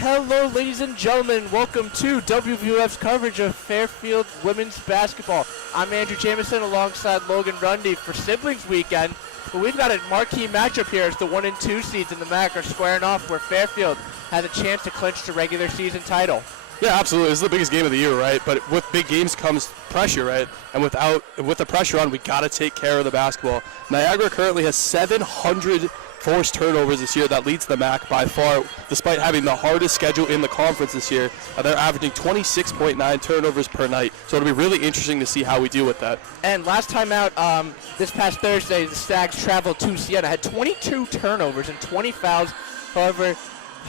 Hello, ladies and gentlemen. Welcome to WVOF's coverage of Fairfield women's basketball. I'm Andrew Jamison alongside Logan Rundy for Siblings Weekend. But we've got a marquee matchup here as the 1 and 2 seeds in the MAC are squaring off, where Fairfield has a chance to clinch the regular season title. Yeah, absolutely. This is the biggest game of the year, right? But with big games comes pressure, right? And with the pressure on, we got to take care of the basketball. Niagara currently has 700 forced turnovers this year. That leads the MAC by far, despite having the hardest schedule in the conference this year. They're averaging 26.9 turnovers per night. So it'll be really interesting to see how we deal with that. And last time out, this past Thursday, the Stags traveled to Siena, had 22 turnovers and 20 fouls. However,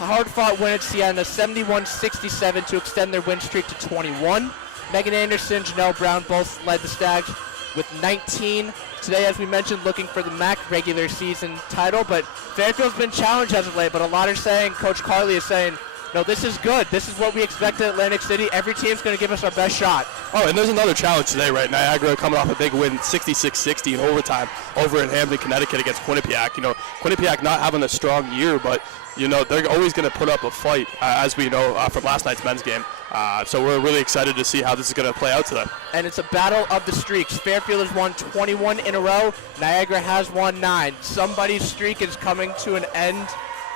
a hard-fought win at Siena, 71-67 to extend their win streak to 21. Megan Anderson, Janelle Brown both led the Stags with 19. Today, as we mentioned, looking for the MAC regular season title, but Fairfield's been challenged as of late, but a lot are saying, Coach Carley is saying, no, this is good. This is what we expect at Atlantic City. Every team's going to give us our best shot. Oh, and there's another challenge today, right? Niagara coming off a big win, 66-60 in overtime over in Hamden, Connecticut against Quinnipiac. You know, Quinnipiac not having a strong year, but, you know, they're always going to put up a fight, as we know from last night's men's game. So we're really excited to see how this is going to play out today. And it's a battle of the streaks. Fairfield has won 21 in a row. Niagara has won 9. Somebody's streak is coming to an end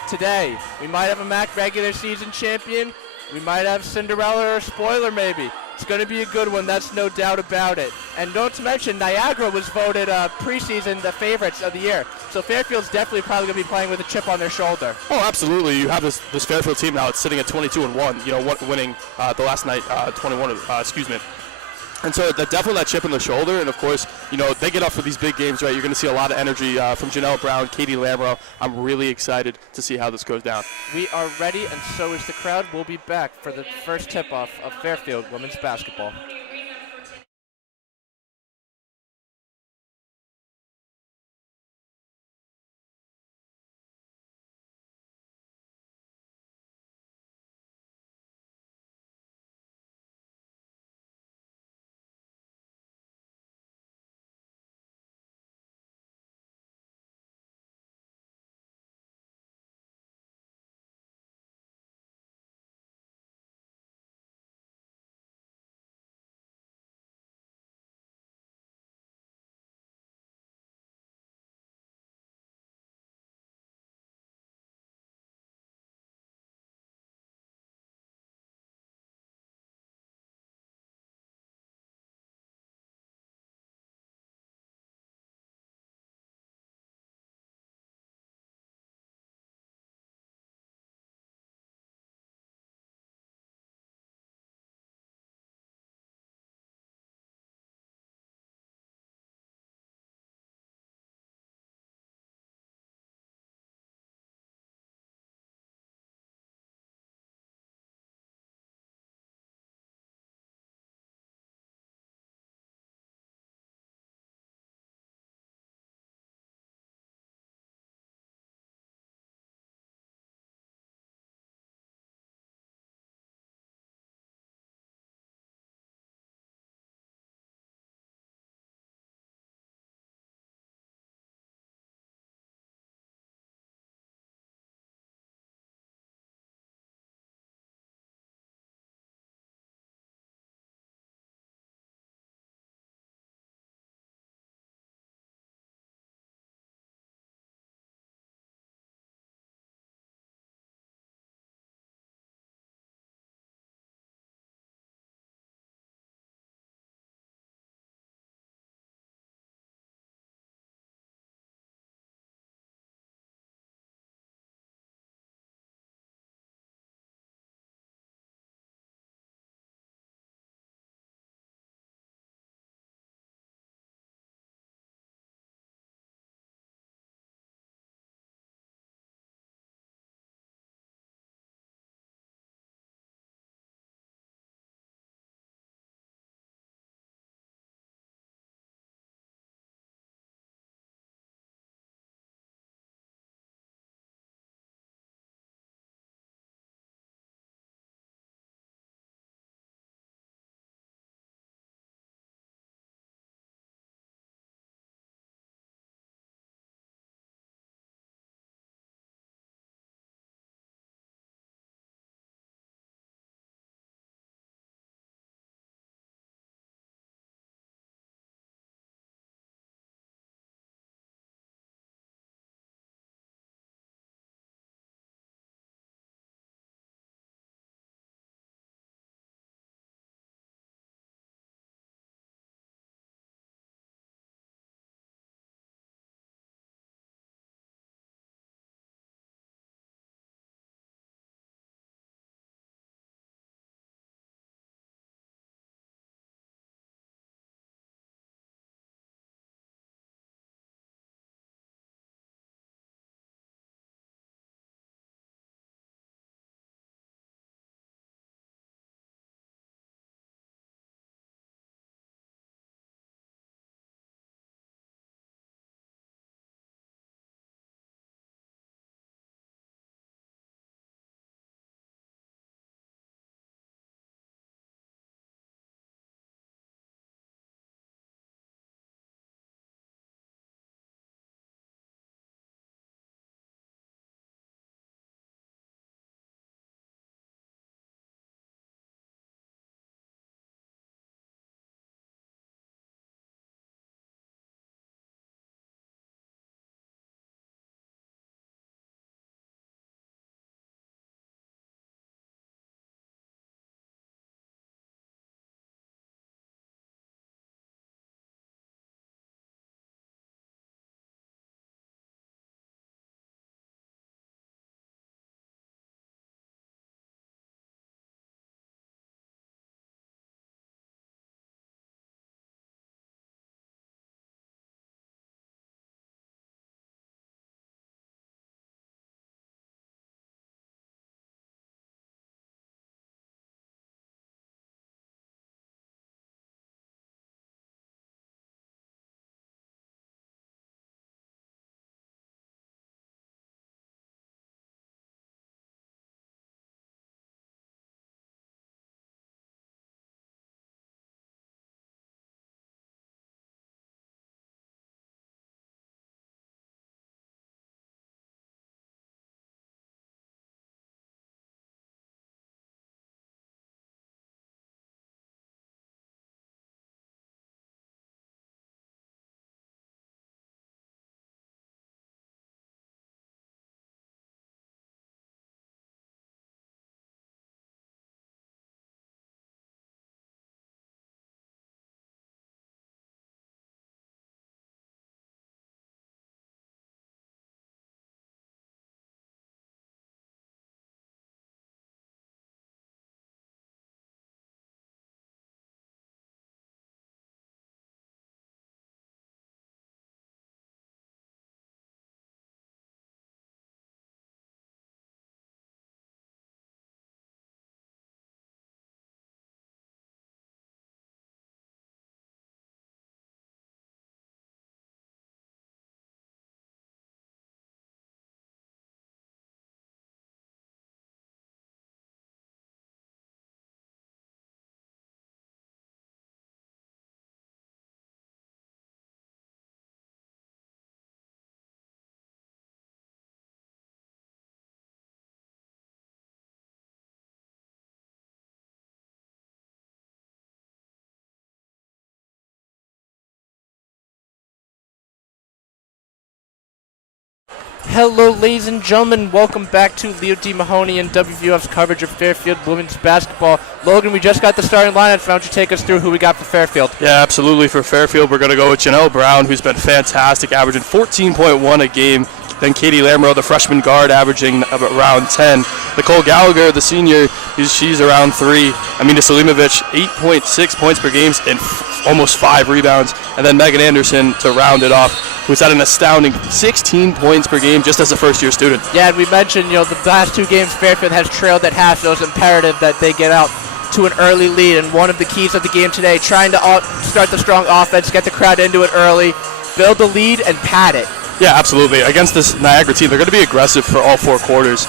today. We might have a MAC regular season champion. We might have Cinderella or spoiler maybe. It's going to be a good one, that's no doubt about it. And don't to mention, Niagara was voted preseason the favorites of the year. So Fairfield's definitely probably going to be playing with a chip on their shoulder. Oh, absolutely. You have this Fairfield team now. It's sitting at 22-1. You know, winning the last night 21. And so definitely that chip on the shoulder, and of course, you know, they get up for these big games, right? You're going to see a lot of energy from Janelle Brown, Katie Lamro. I'm really excited to see how this goes down. We are ready, and so is the crowd. We'll be back for the first tip-off of Fairfield women's basketball. Hello, ladies and gentlemen. Welcome back to Leo D. Mahoney and WVOF's coverage of Fairfield women's basketball. Logan, we just got the starting lineup. Why don't you take us through who we got for Fairfield? Yeah, absolutely. For Fairfield, we're going to go with Janelle Brown, who's been fantastic, averaging 14.1 a game. Then Katie Lamoureux, the freshman guard, averaging around 10. Nicole Gallagher, the senior, she's around 3. Amina Selimovic, 8.6 points per game and almost 5 rebounds. And then Megan Anderson to round it off, who's had an astounding 16 points per game just as a first-year student. Yeah, and we mentioned, the last 2 games Fairfield has trailed at half, so it's imperative that they get out to an early lead. And one of the keys of the game today, trying to start the strong offense, get the crowd into it early, build the lead, and pad it. Yeah, absolutely. Against this Niagara team, they're going to be aggressive for all 4 quarters.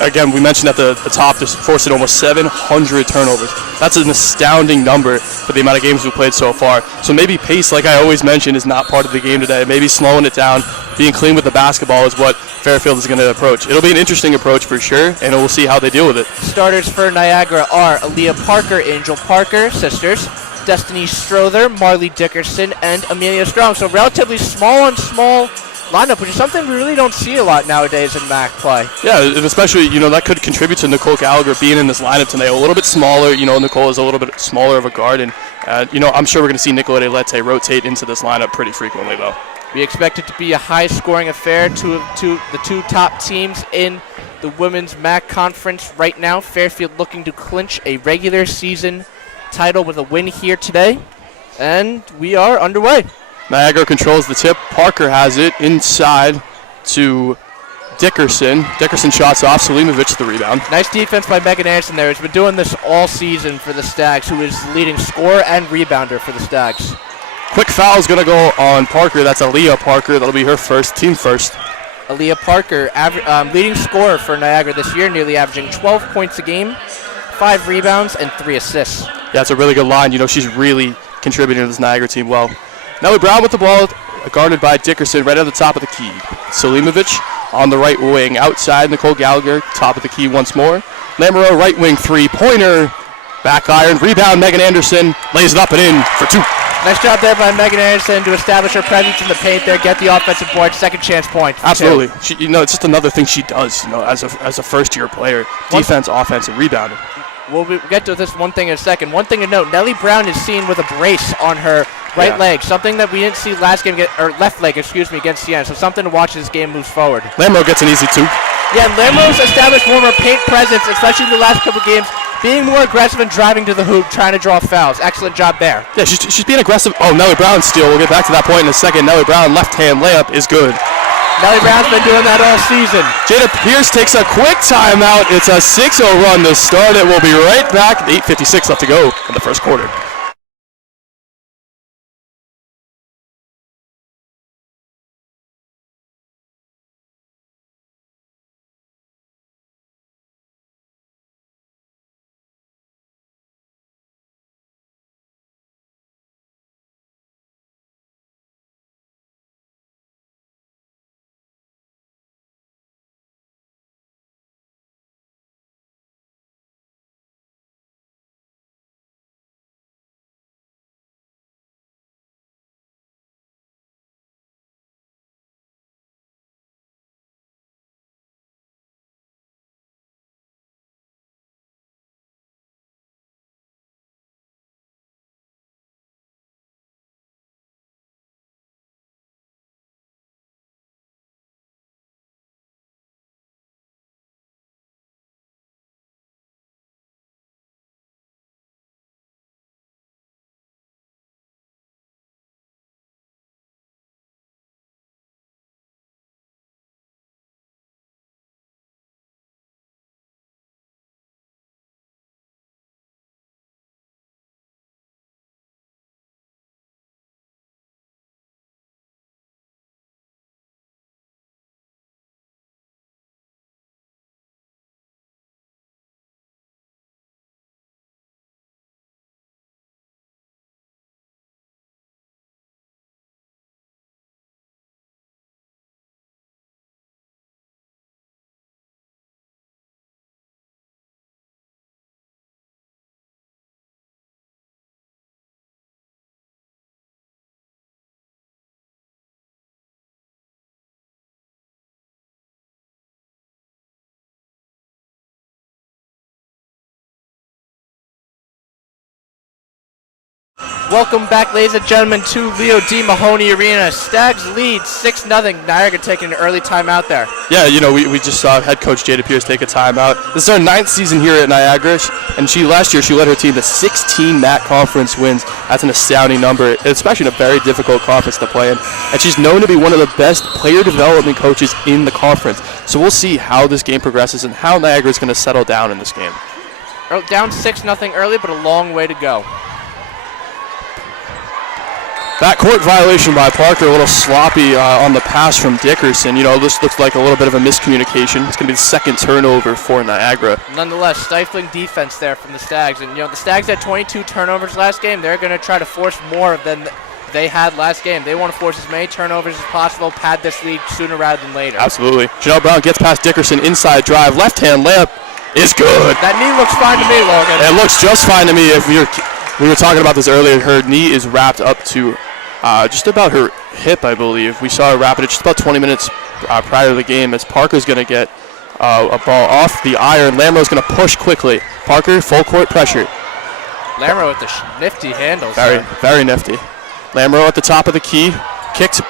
Again, we mentioned at the top, they're forcing almost 700 turnovers. That's an astounding number for the amount of games we played so far. So maybe pace, like I always mention, is not part of the game today. Maybe slowing it down, being clean with the basketball is what Fairfield is going to approach. It'll be an interesting approach for sure, and we'll see how they deal with it. Starters for Niagara are Aaliyah Parker, Angel Parker, sisters, Destiny Strother, Marley Dickerson, and Amelia Strong. So relatively small lineup, which is something we really don't see a lot nowadays in MAC play. Yeah, and especially, that could contribute to Nicole Gallagher being in this lineup tonight. A little bit smaller, Nicole is a little bit smaller of a guard, and, I'm sure we're going to see Nicolette Lette rotate into this lineup pretty frequently, though. We expect it to be a high-scoring affair. The two top teams in the women's MAC conference right now. Fairfield looking to clinch a regular season title with a win here today, and we are underway. Niagara controls the tip. Parker has it inside to Dickerson. Dickerson shots off. Selimovic the rebound. Nice defense by Megan Anderson there. She's been doing this all season for the Stags, who is leading scorer and rebounder for the Stags. Quick foul is going to go on Parker. That's Aaliyah Parker. That'll be her team first. Aaliyah Parker, leading scorer for Niagara this year, nearly averaging 12 points a game, 5 rebounds, and 3 assists. Yeah, it's a really good line. She's really contributing to this Niagara team well. Nellie Brown with the ball, guarded by Dickerson right at the top of the key. Selimovic on the right wing, outside Nicole Gallagher, top of the key once more. Lamoureux, right wing, 3-pointer, back iron, rebound, Megan Anderson, lays it up and in for 2. Nice job there by Megan Anderson to establish her presence in the paint there, get the offensive board, second chance point. Absolutely. She, it's just another thing she does, as a first-year player, defense, offense, and rebounding. We'll get to this one thing in a second. One thing to note, Nellie Brown is seen with a brace on her right leg, something that we didn't see last game, left leg, against Siena. So something to watch as this game moves forward. Lamoureux gets an easy 2. Yeah, Lamoureux's established more of a paint presence, especially in the last couple games, being more aggressive and driving to the hoop, trying to draw fouls. Excellent job there. Yeah, she's being aggressive. Oh, Nellie Brown steal. We'll get back to that point in a second. Nellie Brown left-hand layup is good. Nellie Brown's been doing that all season. Jada Pierce takes a quick timeout. It's a 6-0 run to start it. We'll be right back. 8:56 left to go in the first quarter. Welcome back, ladies and gentlemen, to Leo D. Mahoney Arena. Stags lead 6-0. Niagara taking an early timeout there. Yeah, we just saw head coach Jada Pierce take a timeout. This is our 9th season here at Niagara, and last year she led her team to 16 MAC conference wins. That's an astounding number, especially in a very difficult conference to play in. And she's known to be one of the best player development coaches in the conference. So we'll see how this game progresses and how Niagara is going to settle down in this game. Down 6-0 early, but a long way to go. That court violation by Parker, a little sloppy on the pass from Dickerson. This looks like a little bit of a miscommunication. It's going to be the second turnover for Niagara. Nonetheless, stifling defense there from the Stags. And, the Stags had 22 turnovers last game. They're going to try to force more than they had last game. They want to force as many turnovers as possible, pad this lead sooner rather than later. Absolutely. Janelle Brown gets past Dickerson, inside drive, left-hand layup is good. That knee looks fine to me, Logan. It looks just fine to me. We were talking about this earlier. Her knee is wrapped up to just about her hip, I believe. We saw her wrap it just about 20 minutes prior to the game as Parker's going to get a ball off the iron. Lamro's going to push quickly. Parker, full court pressure. Lamro with the nifty handles. Very nifty. Lamro at the top of the key, kicked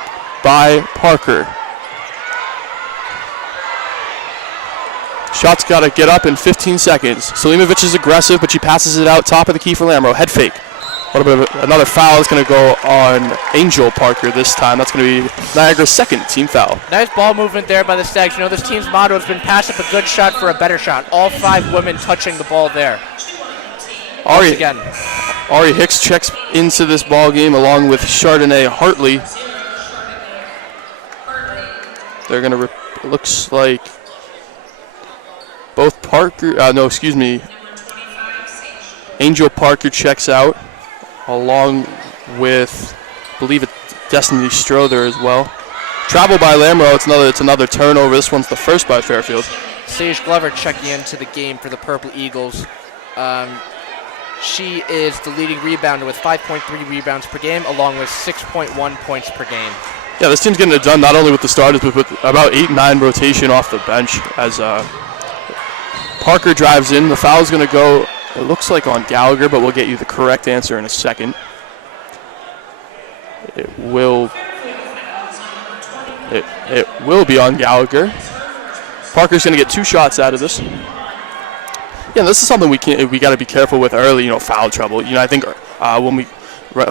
by Parker. Shot's got to get up in 15 seconds. Selimovic is aggressive, but she passes it out top of the key for Lamro. Head fake. A little bit of another foul is going to go on Angel Parker this time. That's going to be Niagara's second team foul. Nice ball movement there by the Stags. This team's motto has been pass up a good shot for a better shot. All 5 women touching the ball there. Ari Hicks checks into this ball game along with Chardonnay Hartley. They're going to, looks like both Angel Parker checks out, along with, I believe it's Destiny Strother as well. Travel by Lamro, it's another turnover. This one's the first by Fairfield. Sage Glover checking into the game for the Purple Eagles. She is the leading rebounder with 5.3 rebounds per game, along with 6.1 points per game. Yeah, this team's getting it done not only with the starters, but with about 8-9 rotation off the bench as Parker drives in. The foul's going to go, it looks like on Gallagher, but we'll get you the correct answer in a second. It will be on Gallagher. Parker's going to get 2 shots out of this. Yeah, this is something we got to be careful with early, foul trouble. I think when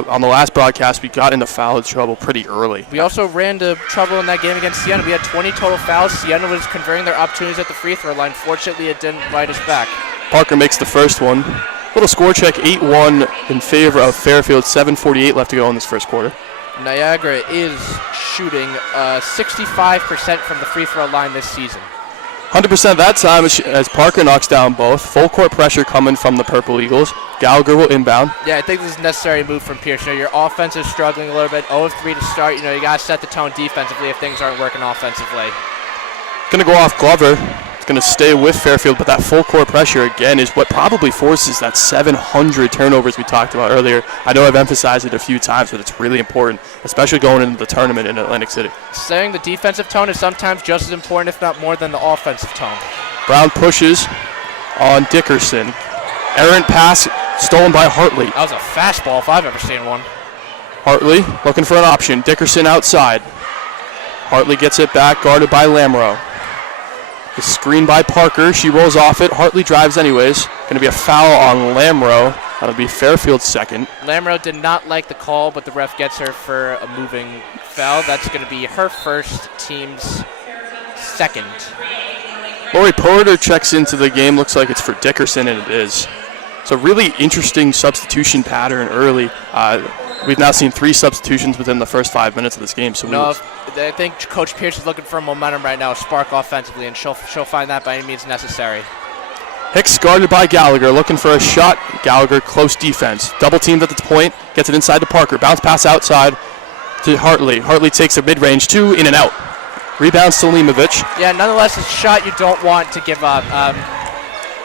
on the last broadcast, we got into foul trouble pretty early. We also ran into trouble in that game against Siena. We had 20 total fouls. Siena was converting their opportunities at the free throw line. Fortunately, it didn't bite us back. Parker makes the first one. Little score check, 8-1 in favor of Fairfield. 7:48 left to go in this first quarter. Niagara is shooting 65% from the free throw line this season. 100% that time as Parker knocks down both. Full court pressure coming from the Purple Eagles. Gallagher will inbound. Yeah, I think this is a necessary move from Pierce. Your offense is struggling a little bit. 0 of 3 to start. You got to set the tone defensively if things aren't working offensively. Going to go off Glover. It's going to stay with Fairfield, but that full court pressure again is what probably forces that 700 turnovers we talked about earlier. I know I've emphasized it a few times, but it's really important, especially going into the tournament in Atlantic City. Setting the defensive tone is sometimes just as important, if not more, than the offensive tone. Brown pushes on Dickerson. Errant pass stolen by Hartley. That was a fastball if I've ever seen one. Hartley looking for an option. Dickerson outside. Hartley gets it back, guarded by Lamro. The screen by Parker. She rolls off it. Hartley drives anyways. Going to be a foul on Lamro. That'll be Fairfield's second. Lamro did not like the call, but the ref gets her for a moving foul. That's going to be her first, team's second. Lori Porter checks into the game. Looks like it's for Dickerson, and it is. So really interesting substitution pattern early. We've now seen 3 substitutions within the first 5 minutes of this game. So I think Coach Pierce is looking for momentum right now, spark offensively, and she'll find that by any means necessary. Hicks guarded by Gallagher, looking for a shot. Gallagher, close defense. Double teamed at the point, gets it inside to Parker. Bounce pass outside to Hartley. Hartley takes a mid-range 2, in and out. Rebounds to Selimovic. Yeah, nonetheless, it's a shot you don't want to give up.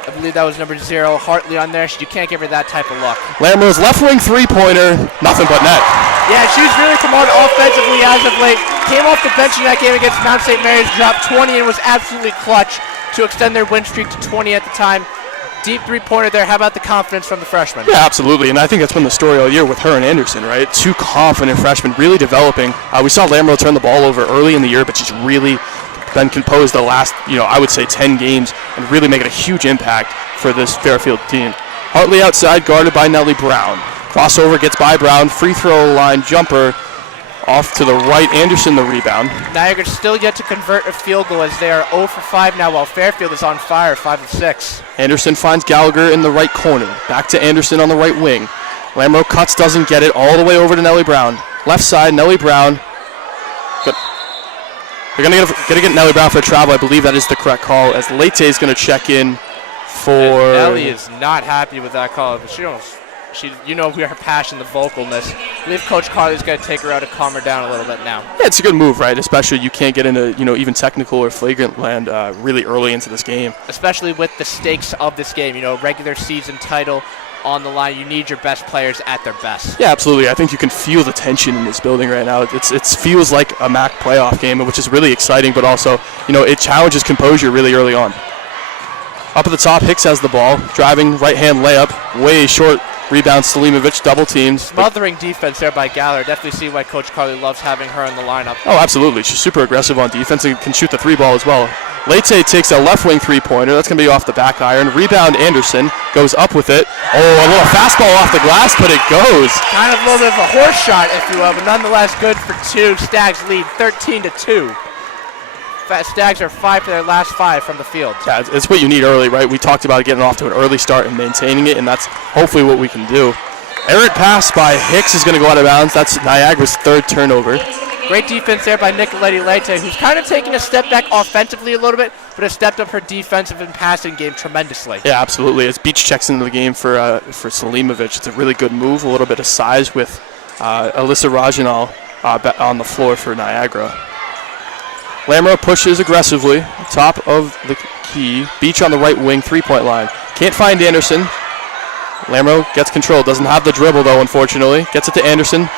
I believe that was number 0, Hartley on there. You can't give her that type of luck. Lamro's left wing 3-pointer, nothing but net. Yeah, she's really come on offensively as of late. Came off the bench in that game against Mount St. Mary's, dropped 20 and was absolutely clutch to extend their win streak to 20 at the time. deep three-pointer there. How about the confidence from the freshman? Yeah, absolutely, and I think that's been the story all year with her and Anderson, right? Two confident freshmen really developing. We saw Lamro turn the ball over early in the year, but she's really been composed the last, I would say 10 games and really making a huge impact for this Fairfield team. Hartley outside, guarded by Nellie Brown. Crossover gets by Brown, free throw line jumper. Off to the right, Anderson the rebound. Niagara still yet to convert a field goal as they are 0 for 5 now, while Fairfield is on fire, 5 of 6. Anderson finds Gallagher in the right corner. Back to Anderson on the right wing. Lamro cuts, doesn't get it, all the way over to Nellie Brown. Left side, Nellie Brown. Good. They're going to get Nellie Brown for a travel. I believe that is the correct call, as Leite is going to check in for... Nellie is not happy with that call. Her passion, the vocalness. I believe Coach Carly's going to take her out to calm her down a little bit now. Yeah, it's a good move, right? Especially you can't get into, even technical or flagrant land really early into this game. Especially with the stakes of this game, regular season title on the line. You need your best players at their best. Yeah, absolutely. I think you can feel the tension in this building right now. It feels like a MAC playoff game, which is really exciting, but also, it challenges composure really early on. Up at the top, Hicks has the ball. Driving right-hand layup, way short. Rebound, Selimovic, double teams. Smothering defense there by Gallagher. Definitely see why Coach Carly loves having her in the lineup. Oh, absolutely. She's super aggressive on defense and can shoot the three ball as well. Leite takes a left wing three-pointer. That's going to be off the back iron. Rebound, Anderson goes up with it. Oh, a little fastball off the glass, but it goes. Kind of a little bit of a horse shot, if you will, but nonetheless good for 2. Stags lead 13-2. Stags are 5 for their last 5 from the field. Yeah, it's what you need early, right? We talked about getting off to an early start and maintaining it, and that's hopefully what we can do. Errant pass by Hicks is going to go out of bounds. That's Niagara's 3rd turnover. Great defense there by Nicoletti Leite, who's kind of taking a step back offensively a little bit, but has stepped up her defensive and passing game tremendously. Yeah, absolutely. As Beach checks into the game for Selimovic, it's a really good move, a little bit of size with Alyssa Rajanal on the floor for Niagara. Lamro pushes aggressively, top of the key. Beach on the right wing, three-point line. Can't find Anderson. Lamro gets control. Doesn't have the dribble, though, unfortunately. Gets it to Anderson.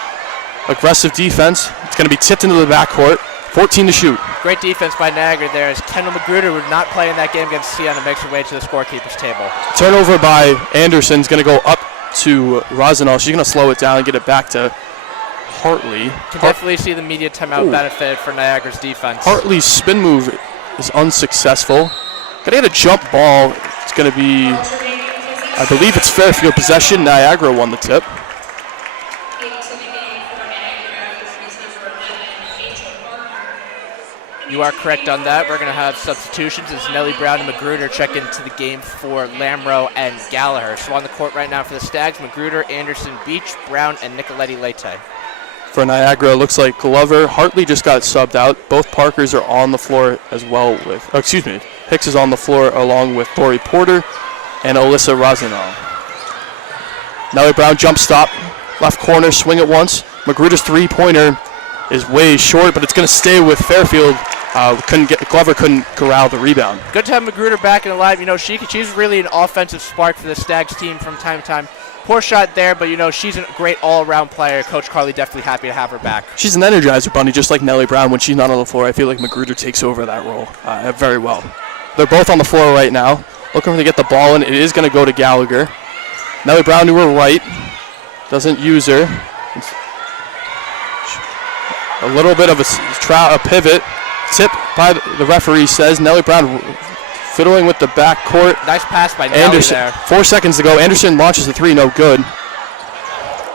Aggressive defense. It's going to be tipped into the backcourt. 14 to shoot. Great defense by Niagara there as Kendall Magruder would not play in that game against Siena, makes her way to the scorekeeper's table. Turnover by Anderson's going to go up to Rajanal. She's going to slow it down and get it back to Hartley. Can definitely see the media timeout benefit for Niagara's defense. Hartley's spin move is unsuccessful. Got to get a jump ball. It's going to be, I believe it's Fairfield possession. Niagara won the tip. You are correct on that. We're going to have substitutions as Nellie Brown and Magruder check into the game for Lamro and Gallagher. So on the court right now for the Stags, Magruder, Anderson, Beach, Brown, and Nicoletti Leite. For Niagara, it looks like Glover. Hartley just got subbed out. Both Parkers are on the floor as well with, Hicks is on the floor along with Tori Porter and Alyssa Rajanal. Nellie Brown jump stop, left corner, swing it once. Magruder's three-pointer is way short, but it's going to stay with Fairfield. Glover couldn't corral the rebound. Good to have Magruder back in the lineup. She's really an offensive spark for the Stags team from time to time. Poor shot there, but she's a great all-around player. Coach Carly definitely happy to have her back. She's an energizer bunny, just like Nellie Brown. When she's not on the floor, I feel like Magruder takes over that role very well. They're both on the floor right now, looking to get the ball in. It is going to go to Gallagher. Nellie Brown to her right, doesn't use her. A little bit of a pivot. Tip by the referee says. Nellie Brown fiddling with the backcourt. Nice pass by Nellie there. 4 seconds to go. Anderson launches the three, no good.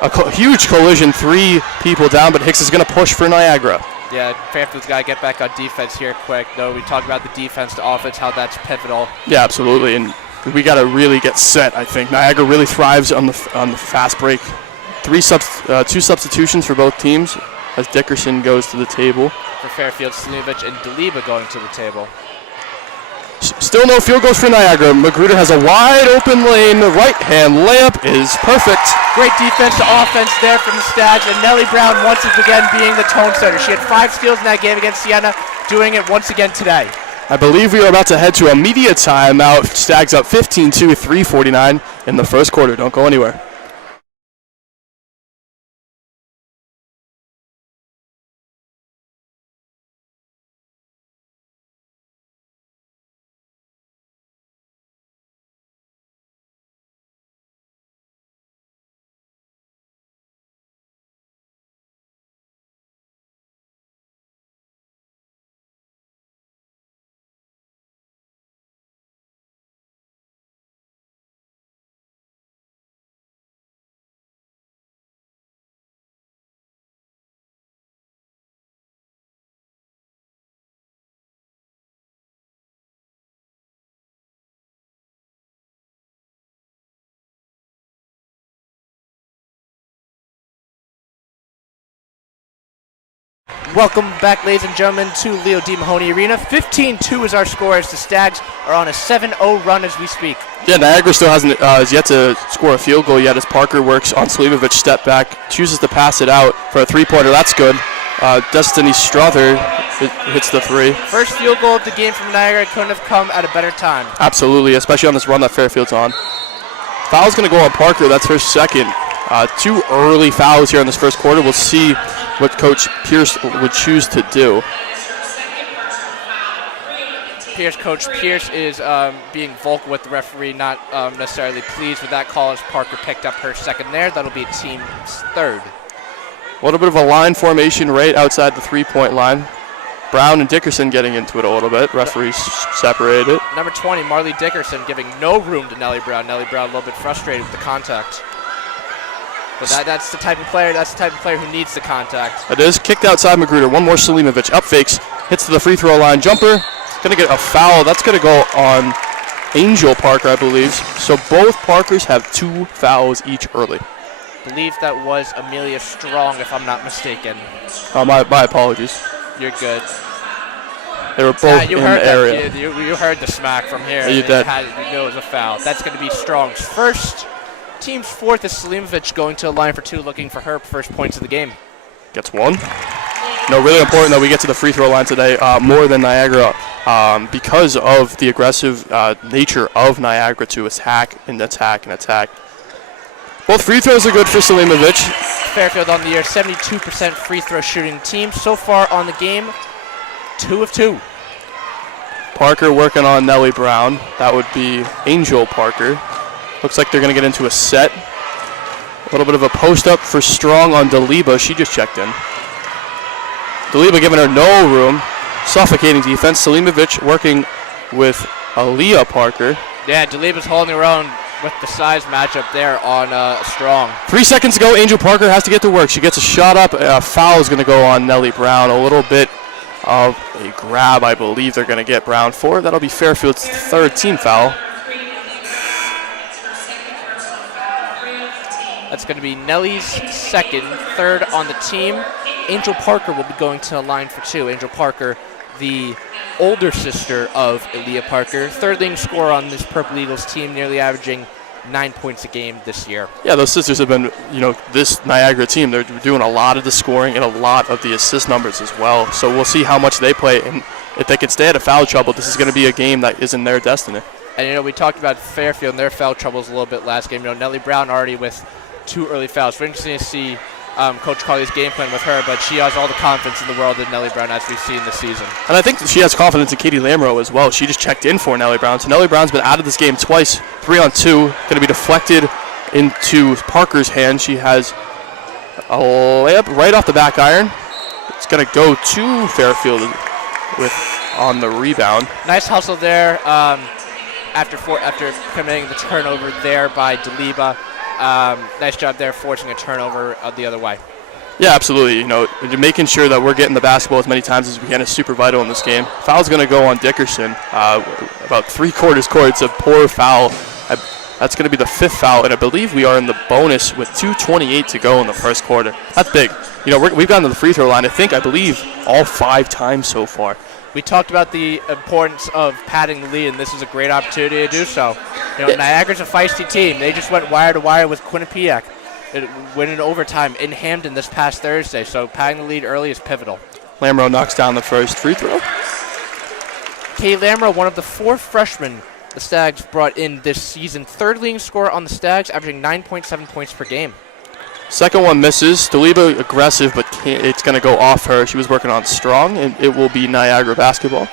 A huge collision, 3 people down, but Hicks is going to push for Niagara. Yeah, Fairfield's got to get back on defense here quick. Though we talked about the defense to offense, how that's pivotal. Yeah, absolutely, and we got to really get set, I think. Niagara really thrives on the fast break. 2 substitutions for both teams as Dickerson goes to the table. For Fairfield, Slinovic and Deliba going to the table. Still no field goals for Niagara. Magruder has a wide open lane. The right-hand layup is perfect. Great defense to offense there from the Stags, and Nellie Brown once again being the tone setter. She had 5 steals in that game against Siena, doing it once again today. I believe we are about to head to a media timeout. Stags up 15-2, 3:49 in the first quarter. Don't go anywhere. Welcome back, ladies and gentlemen, to Leo D. Mahoney Arena. 15-2 is our score as the Stags are on a 7-0 run as we speak. Yeah, Niagara still hasn't has yet to score a field goal yet as Parker works on Slivovich, step back, chooses to pass it out for a three-pointer. That's good. Destiny Strother hits the three. First field goal of the game from Niagara couldn't have come at a better time. Absolutely, especially on this run that Fairfield's on. Foul's going to go on Parker. That's her second. 2 early fouls here in this first quarter. We'll see what Coach Pierce would choose to do. Coach Pierce is being vocal with the referee, not necessarily pleased with that call as Parker picked up her second there. That'll be team's third. A little bit of a line formation right outside the three-point line. Brown and Dickerson getting into it a little bit. Referees separated it. Number 20, Marley Dickerson, giving no room to Nellie Brown. Nellie Brown a little bit frustrated with the contact. But that's the type of player. That's the type of player who needs the contact. It is kicked outside Magruder. One more Selimovic. Up fakes. Hits to the free throw line. Jumper. Going to get a foul. That's going to go on Angel Parker, I believe. So both Parkers have 2 fouls each early. I believe that was Amelia Strong, if I'm not mistaken. My apologies. You're good. They were both in the area. You heard the smack from here. You did. You know it was a foul. That's going to be Strong's first. Team's fourth is Selimovic going to a line for 2, looking for her first points of the game. Gets 1. Really important that we get to the free throw line today more than Niagara because of the aggressive nature of Niagara to attack and attack and attack. Both free throws are good for Selimovic. Fairfield on the year, 72% free throw shooting team. So far on the game, 2 of 2. Parker working on Nellie Brown. That would be Angel Parker. Looks like they're going to get into a set. A little bit of a post up for Strong on Daliba. She just checked in. Daliba giving her no room. Suffocating defense. Selimovic working with Aaliyah Parker. Yeah, Daliba's holding her own with the size matchup there on Strong. 3 seconds to go. Angel Parker has to get to work. She gets a shot up. A foul is going to go on Nellie Brown. A little bit of a grab, I believe they're going to get Brown for. That'll be Fairfield's third team foul. That's going to be Nellie's second, third on the team. Angel Parker will be going to the line for 2. Angel Parker, the older sister of Aaliyah Parker, third leading scorer on this Purple Eagles team, nearly averaging 9 points a game this year. Yeah, those sisters have been, this Niagara team, they're doing a lot of the scoring and a lot of the assist numbers as well. So we'll see how much they play, and if they can stay out of foul trouble, this is going to be a game that is in their destiny. And, we talked about Fairfield and their foul troubles a little bit last game. Nellie Brown already with 2 early fouls. We're interested to see Coach Carly's game plan with her, but she has all the confidence in the world in Nellie Brown as we've seen this season. And I think she has confidence in Katie Lamro as well. She just checked in for Nellie Brown. So Nellie Brown's been out of this game twice, 3-on-2, going to be deflected into Parker's hand. She has a layup right off the back iron. It's going to go to Fairfield on the rebound. Nice hustle there after committing the turnover there by Daliba. Nice job there forcing a turnover the other way. Yeah, absolutely. Making sure that we're getting the basketball as many times as we can is super vital in this game. Foul's going to go on Dickerson. About 3/4 court. It's a poor foul. That's going to be the 5th foul, and I believe we are in the bonus with 2:28 to go in the first quarter. That's big. We've gotten to the free throw line, I believe, all 5 times so far. We talked about the importance of padding the lead, and this is a great opportunity to do so. Niagara's a feisty team. They just went wire to wire with Quinnipiac, winning overtime in Hamden this past Thursday. So padding the lead early is pivotal. Lamro knocks down the first free throw. Kay Lamro, one of the 4 freshmen the Stags brought in this season, third leading scorer on the Stags, averaging 9.7 points per game. Second one misses. Daliba aggressive, but it's going to go off her. She was working on Strong, and it will be Niagara basketball.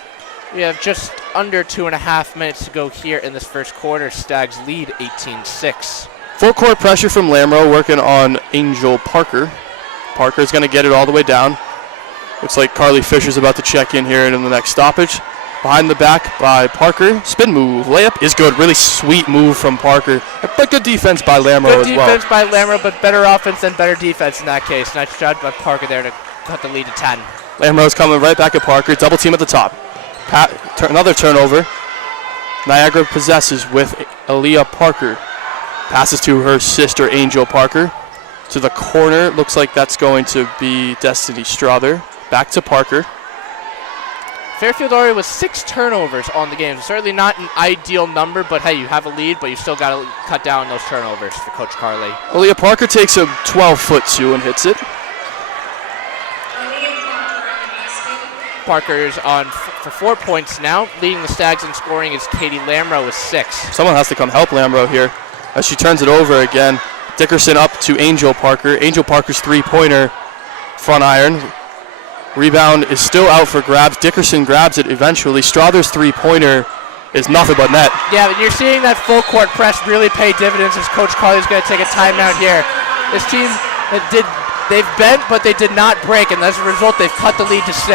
We have just under 2.5 minutes to go here in this first quarter. Stags lead 18-6. Full court pressure from Lamro working on Angel Parker. Parker's going to get it all the way down. Looks like Carly Fisher's about to check in here in the next stoppage. Behind the back by Parker. Spin move. Layup is good. Really sweet move from Parker. But good defense by Lamro as well. Good defense by Lamro, but better offense than better defense in that case. Nice job by Parker there to cut the lead to 10. Lamro's coming right back at Parker. Double team at the top. Another turnover. Niagara possesses with Aaliyah Parker. Passes to her sister Angel Parker. To the corner. Looks like that's going to be Destiny Strother. Back to Parker. Fairfield already with 6 turnovers on the game. Certainly not an ideal number, but hey, you have a lead, but you still got to cut down those turnovers for Coach Carley. Aaliyah Parker takes a 12-foot 2 and hits it. Parker is on for 4 points now. Leading the Stags in scoring is Katie Lamro with 6. Someone has to come help Lamro here as she turns it over again. Dickerson up to Angel Parker. Angel Parker's 3-pointer, front iron. Rebound is still out for grabs. Dickerson grabs it eventually. Strother's 3-pointer is nothing but net. Yeah, but you're seeing that full court press really pay dividends as Coach Carley's going to take a timeout here. This team, they've bent, but they did not break, and as a result, they've cut the lead to 6.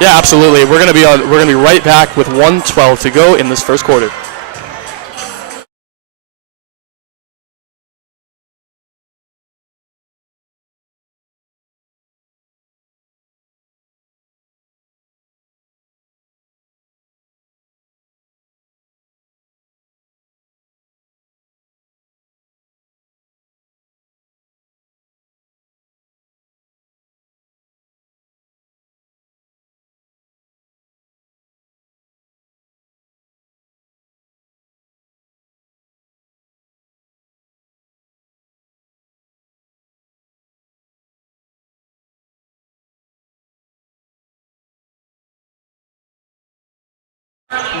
Yeah, absolutely. We're going to be right back with 1:12 to go in this first quarter.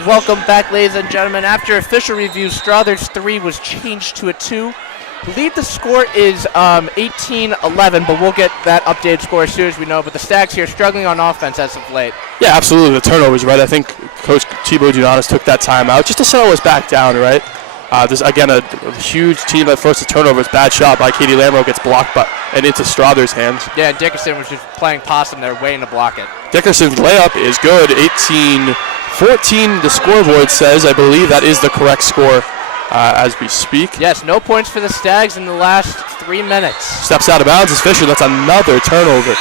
Welcome back, ladies and gentlemen. After official review, Strother's 3 was changed to a 2. I believe the score is 18-11, but we'll get that updated score as soon as we know. But the Stags here struggling on offense as of late. Yeah, absolutely. The turnovers, right? I think Coach Thibaut Dunanis took that timeout just to settle us back down, right? This again a huge team that forces turnovers. Bad shot by Katie Lamro gets blocked and into Strother's hands. Yeah, Dickerson was just playing possum there, waiting to block it. Dickerson's layup is good. 18-14, the scoreboard says. I believe that is the correct score as we speak. Yes, no points for the Stags in the last 3 minutes. Steps out of bounds is Fisher. That's another turnover.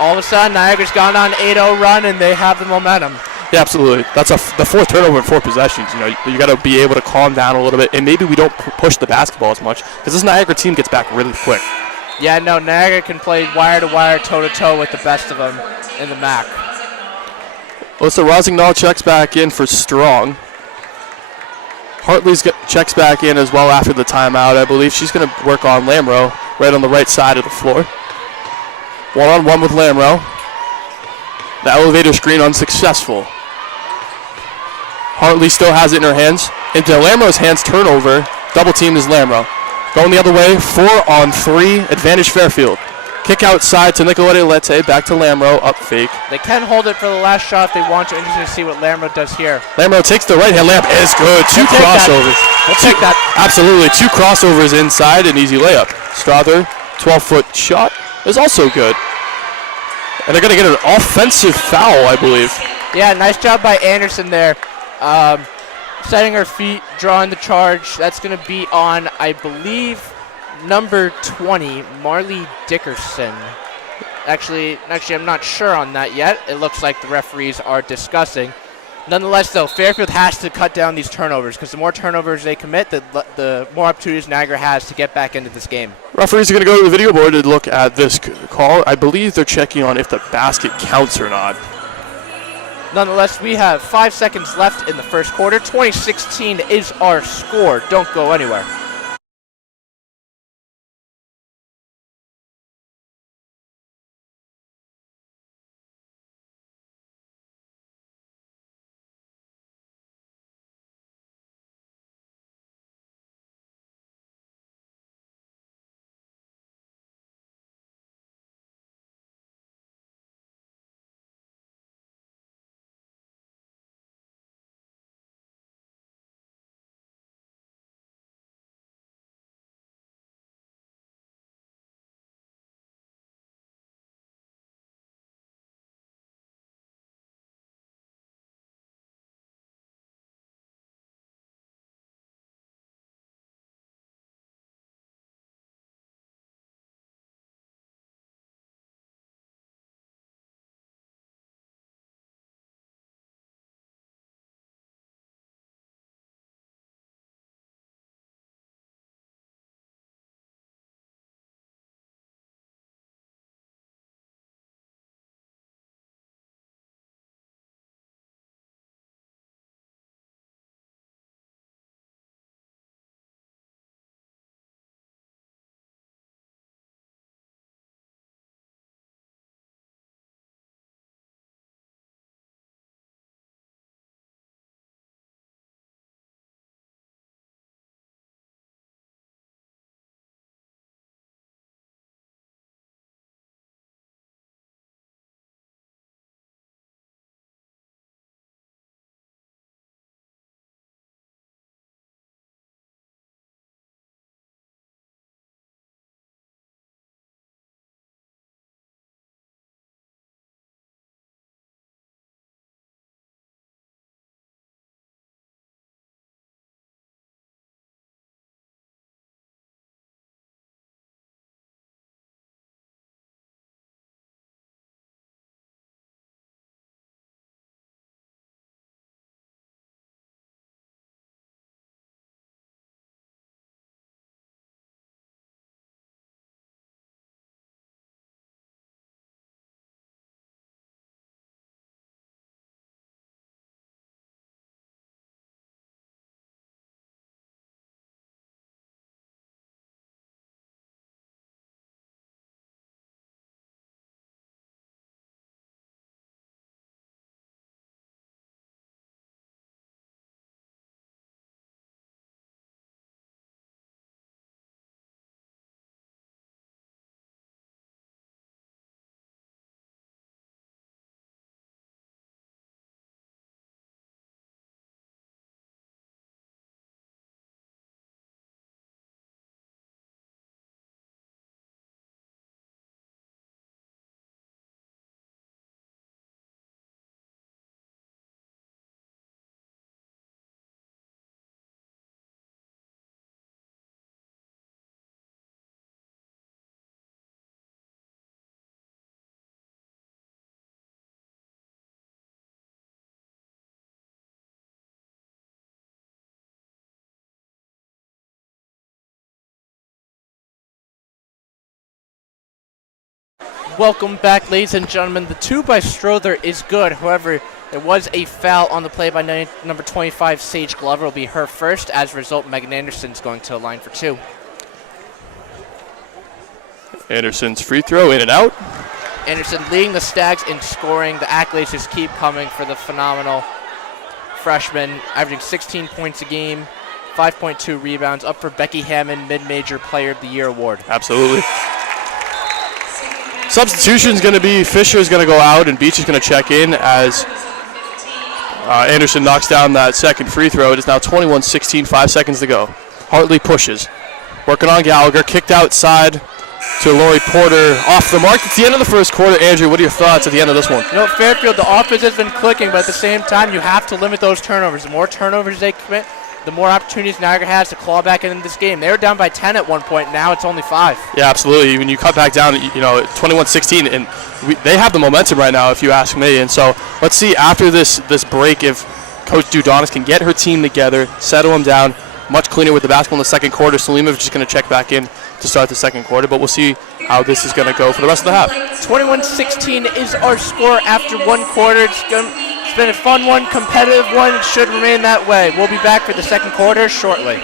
All of a sudden, Niagara's gone on 8-0 run, and they have the momentum. Yeah, absolutely. That's the 4th turnover in 4 possessions. You know, you got to be able to calm down a little bit, and maybe we don't push the basketball as much because this Niagara team gets back really quick. Yeah, no, Niagara can play wire to wire, toe to toe with the best of them in the MAC. Alyssa Rosignol checks back in for Strong. Hartley's checks back in as well after the timeout. I believe she's going to work on Lamro right on the right side of the floor. 1-on-1 with Lamro. The elevator screen unsuccessful. Hartley still has it in her hands. Into Lamro's hands, turnover. Double team is Lamro. Going the other way, 4-on-3, advantage Fairfield. Kick outside to Nicolette Lette, back to Lamro, up fake. They can hold it for the last shot if they want to. Interesting to see what Lamro does here. Lamro takes the right hand layup, is good. 2 crossovers. We'll take that. Absolutely, 2 crossovers inside, an easy layup. Strother, 12-foot shot, is also good. And they're going to get an offensive foul, I believe. Yeah, nice job by Anderson there. Setting her feet, drawing the charge. That's going to be on, I believe, number 20, Marley Dickerson. Actually, I'm not sure on that yet. It looks like the referees are discussing. Nonetheless, though, Fairfield has to cut down these turnovers because the more turnovers they commit, the more opportunities Niagara has to get back into this game. Referees are going to go to the video board to look at this call. I believe they're checking on if the basket counts or not. Nonetheless, we have 5 seconds left in the first quarter. 20-16 is our score. Don't go anywhere. Welcome back, ladies and gentlemen. The 2 by Strother is good. However, there was a foul on the play by number 25, Sage Glover. Will be her first. As a result, Megan Anderson's going to the line for 2. Anderson's free throw in and out. Anderson leading the Stags in scoring. The accolades just keep coming for the phenomenal freshman, averaging 16 points a game, 5.2 rebounds, up for Becky Hammond Mid-Major Player of the Year award. Absolutely. Substitution's going to be Fisher's going to go out and Beach is going to check in as Anderson knocks down that second free throw. It is now 21-16, 5 seconds to go. Hartley pushes. Working on Gallagher, kicked outside to Lori Porter, off the mark. It's the end of the first quarter. Andrew, what are your thoughts at the end of this one? You know, Fairfield, the offense has been clicking, but at the same time, you have to limit those turnovers. The more turnovers they commit, the more opportunities Niagara has to claw back into this game. They were down by 10 at one point. Now it's only 5. Yeah, absolutely. When you cut back down, 21-16, and they have the momentum right now, if you ask me. And so let's see after this break if Coach Dudonis can get her team together, settle them down, much cleaner with the basketball in the second quarter. Selimovic is going to check back in to start the second quarter, but we'll see how this is going to go for the rest of the half. 21-16 is our score after one quarter. It's been a fun one, competitive one. It should remain that way. We'll be back for the second quarter shortly.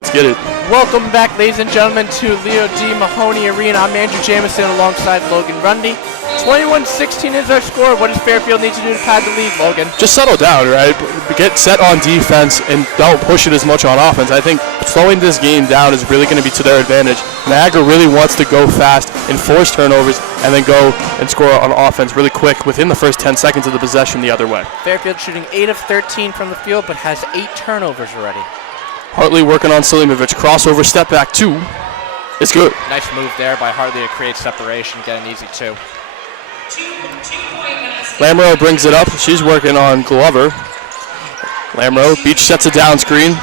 Let's get it. Welcome back, ladies and gentlemen, to Leo D. Mahoney Arena. I'm Andrew Jamison alongside Logan Rundy. 21-16 is our score. What does Fairfield need to do to pad the lead, Logan? Just settle down, right? Get set on defense and don't push it as much on offense. I think slowing this game down is really going to be to their advantage. Niagara really wants to go fast and force turnovers and then go and score on offense really quick within the first 10 seconds of the possession the other way. Fairfield shooting 8 of 13 from the field, but has 8 turnovers already. Hartley working on Selimovic. Crossover, step back 2. It's good. Nice move there by Hartley to create separation, get an easy 2. Lamro brings it up. She's working on Glover. Lamro, Beach sets a down screen.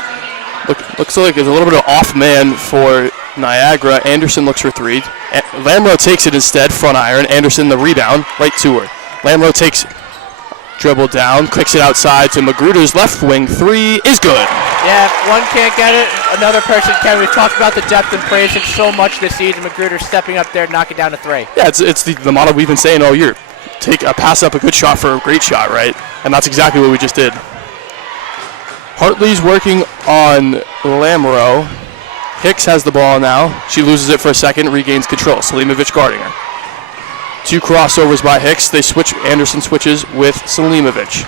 Looks like there's a little bit of off man for Niagara. Anderson looks for 3. Lamro takes it instead, front iron. Anderson the rebound, right to her. Lamro takes dribble down, kicks it outside to Magruder's left wing. 3 is good. Yeah, if one can't get it, another person can. We've talked about the depth and praising so much this season. Magruder stepping up there, knocking down a 3. Yeah, it's the model we've been saying all year. Take a pass up a good shot for a great shot, right? And that's exactly what we just did. Hartley's working on Lamro. Hicks has the ball now. She loses it for a second, regains control. Selimovic guarding her. 2 crossovers by Hicks. They switch. Anderson switches with Selimovic.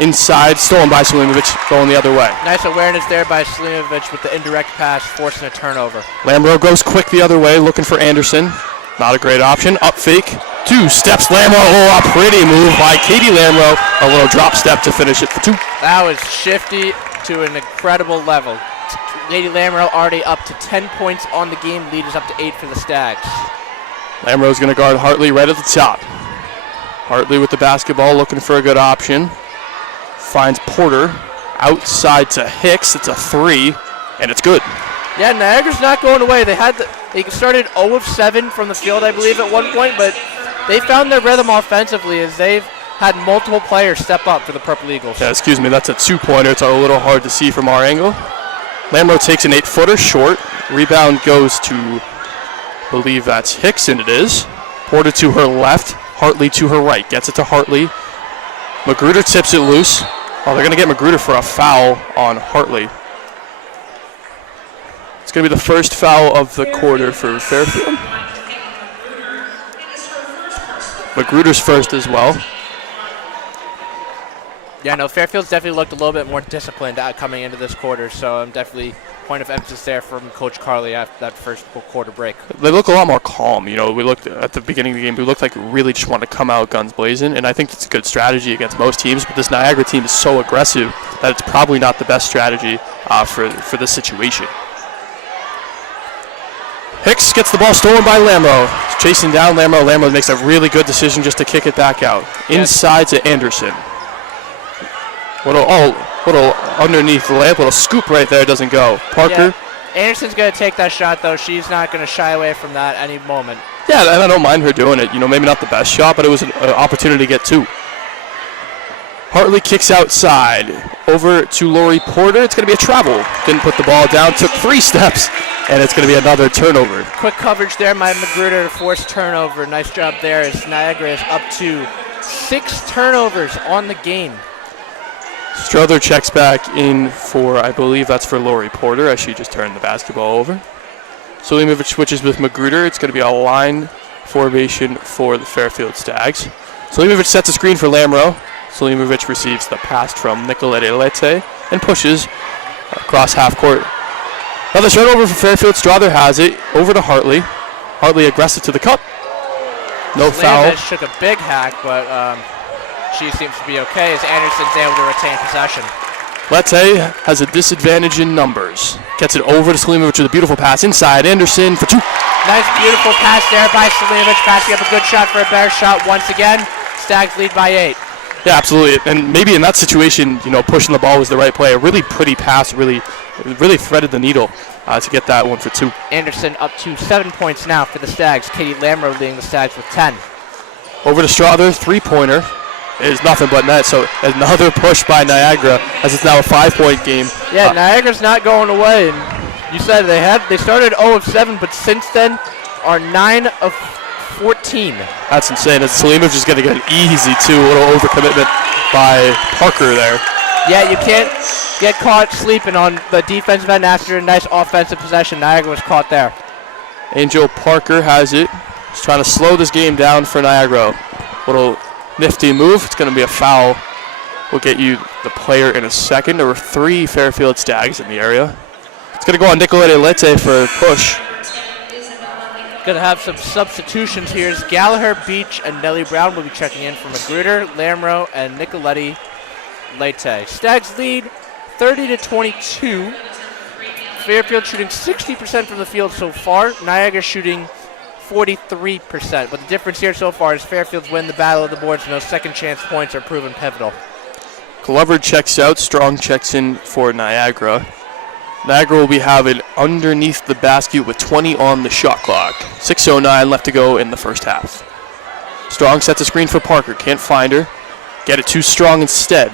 inside, stolen by Selimovic, going the other way. Nice awareness there by Selimovic with the indirect pass, forcing a turnover. Lamro goes quick the other way, looking for Anderson. Not a great option. Up fake. 2 steps. Lamro. Oh, a pretty move by Katie Lamro. A little drop step to finish it for 2. That was shifty to an incredible level. Lady Lamro already up to 10 points on the game. Lead is up to 8 for the Stags. Lamro's going to guard Hartley right at the top. Hartley with the basketball, looking for a good option. Finds Porter outside to Hicks. It's a 3, and it's good. Yeah, Niagara's not going away. They started 0 of 7 from the field, I believe, at one point, but they found their rhythm offensively as they've had multiple players step up for the Purple Eagles. Yeah, excuse me, that's a 2-pointer. It's a little hard to see from our angle. Lamro takes an 8-footer short. Rebound goes to, I believe that's Hicks, and it is. Porter to her left, Hartley to her right. Gets it to Hartley. Magruder tips it loose. Oh, they're going to get Magruder for a foul on Hartley. It's going to be the first foul of the quarter for Fairfield. Magruder's first as well. Yeah, no, Fairfield's definitely looked a little bit more disciplined coming into this quarter, so definitely point of emphasis there from Coach Carley after that first quarter break. They look a lot more calm. You know, we looked at the beginning of the game, we looked like we really just want to come out guns blazing, and I think it's a good strategy against most teams, but this Niagara team is so aggressive that it's probably not the best strategy for this situation. Hicks gets the ball stolen by Lamro. He's chasing down Lamro. Lamro makes a really good decision just to kick it back out. Inside to Anderson. Little underneath the layup, little scoop right there, doesn't go. Parker. Yeah. Anderson's going to take that shot, though. She's not going to shy away from that any moment. Yeah, and I don't mind her doing it. You know, maybe not the best shot, but it was an opportunity to get 2. Hartley kicks outside. Over to Lori Porter. It's going to be a travel. Didn't put the ball down, took 3 steps, and it's going to be another turnover. Quick coverage there by Magruder to force turnover. Nice job there as Niagara is up to 6 turnovers on the game. Strother checks back in for, I believe that's for Lori Porter, as she just turned the basketball over. Selimovic switches with Magruder. It's going to be a line formation for the Fairfield Stags. Selimovic sets a screen for Lamro. Selimovic receives the pass from Nicolete and pushes across half court. Another turnover for Fairfield. Strother has it over to Hartley. Hartley aggressive to the cup. No foul. Selimovic took a big hack, but she seems to be okay as Anderson's able to retain possession. Lete has a disadvantage in numbers. Gets it over to Selimovic with a beautiful pass inside. Anderson for 2. Nice, beautiful pass there by Selimovic, passing up a good shot for a better shot once again. Stags lead by 8. Yeah, absolutely. And maybe in that situation, you know, pushing the ball was the right play. A really pretty pass, really threaded the needle to get that one for 2. Anderson up to 7 points now for the Stags. Katie Lamro leading the Stags with 10. Over to Strother, 3-pointer. Is nothing but net, so another push by Niagara as it's now a 5-point game. Yeah, Niagara's not going away. And you said they started 0 of 7, but since then are 9 of 14. That's insane. As Selimovic is going to get an easy 2, a little overcommitment by Parker there. Yeah, you can't get caught sleeping on the defensive end after a nice offensive possession. Niagara was caught there. Angel Parker has it. He's trying to slow this game down for Niagara. Little nifty move. It's going to be a foul. We'll get you the player in a second. There were 3 Fairfield Stags in the area. It's going to go on Nicolete for a push. Going to have some substitutions here. As Gallagher, Beach, and Nellie Brown will be checking in for Magruder, Lamro, and Nicolete Lete. Stags lead 30-22. Fairfield shooting 60% from the field so far. Niagara shooting 43%. But the difference here so far is Fairfield's win the battle of the boards, and those second chance points are proven pivotal. Glover checks out. Strong checks in for Niagara. Niagara will be having underneath the basket with 20 on the shot clock. 6:09 left to go in the first half. Strong sets a screen for Parker. Can't find her. Get it to Strong instead.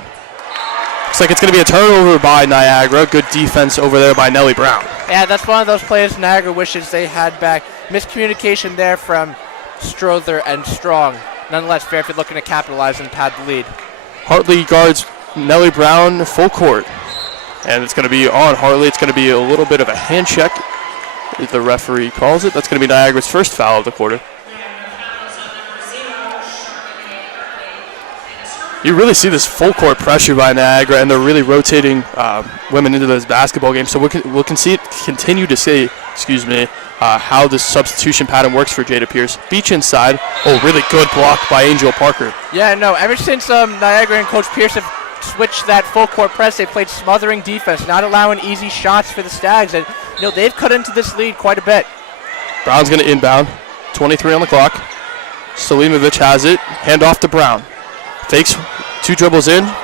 Looks like it's going to be a turnover by Niagara. Good defense over there by Nellie Brown. Yeah, that's one of those plays Niagara wishes they had back. Miscommunication there from Strother and Strong. Nonetheless, Fairfield looking to capitalize and pad the lead. Hartley guards Nellie Brown full court. And it's going to be on Hartley. It's going to be a little bit of a hand check, as the referee calls it. That's going to be Niagara's first foul of the quarter. You really see this full court pressure by Niagara, and they're really rotating women into this basketball game. So we'll continue to see, how this substitution pattern works for Jada Pierce. Beach inside. Oh, really good block by Angel Parker. Yeah, no, ever since Niagara and Coach Pierce have switched that full court press, they played smothering defense, not allowing easy shots for the Stags. And, they've cut into this lead quite a bit. Brown's going to inbound. 23 on the clock. Selimovic has it. Hand off to Brown. Fakes, 2 dribbles in. Going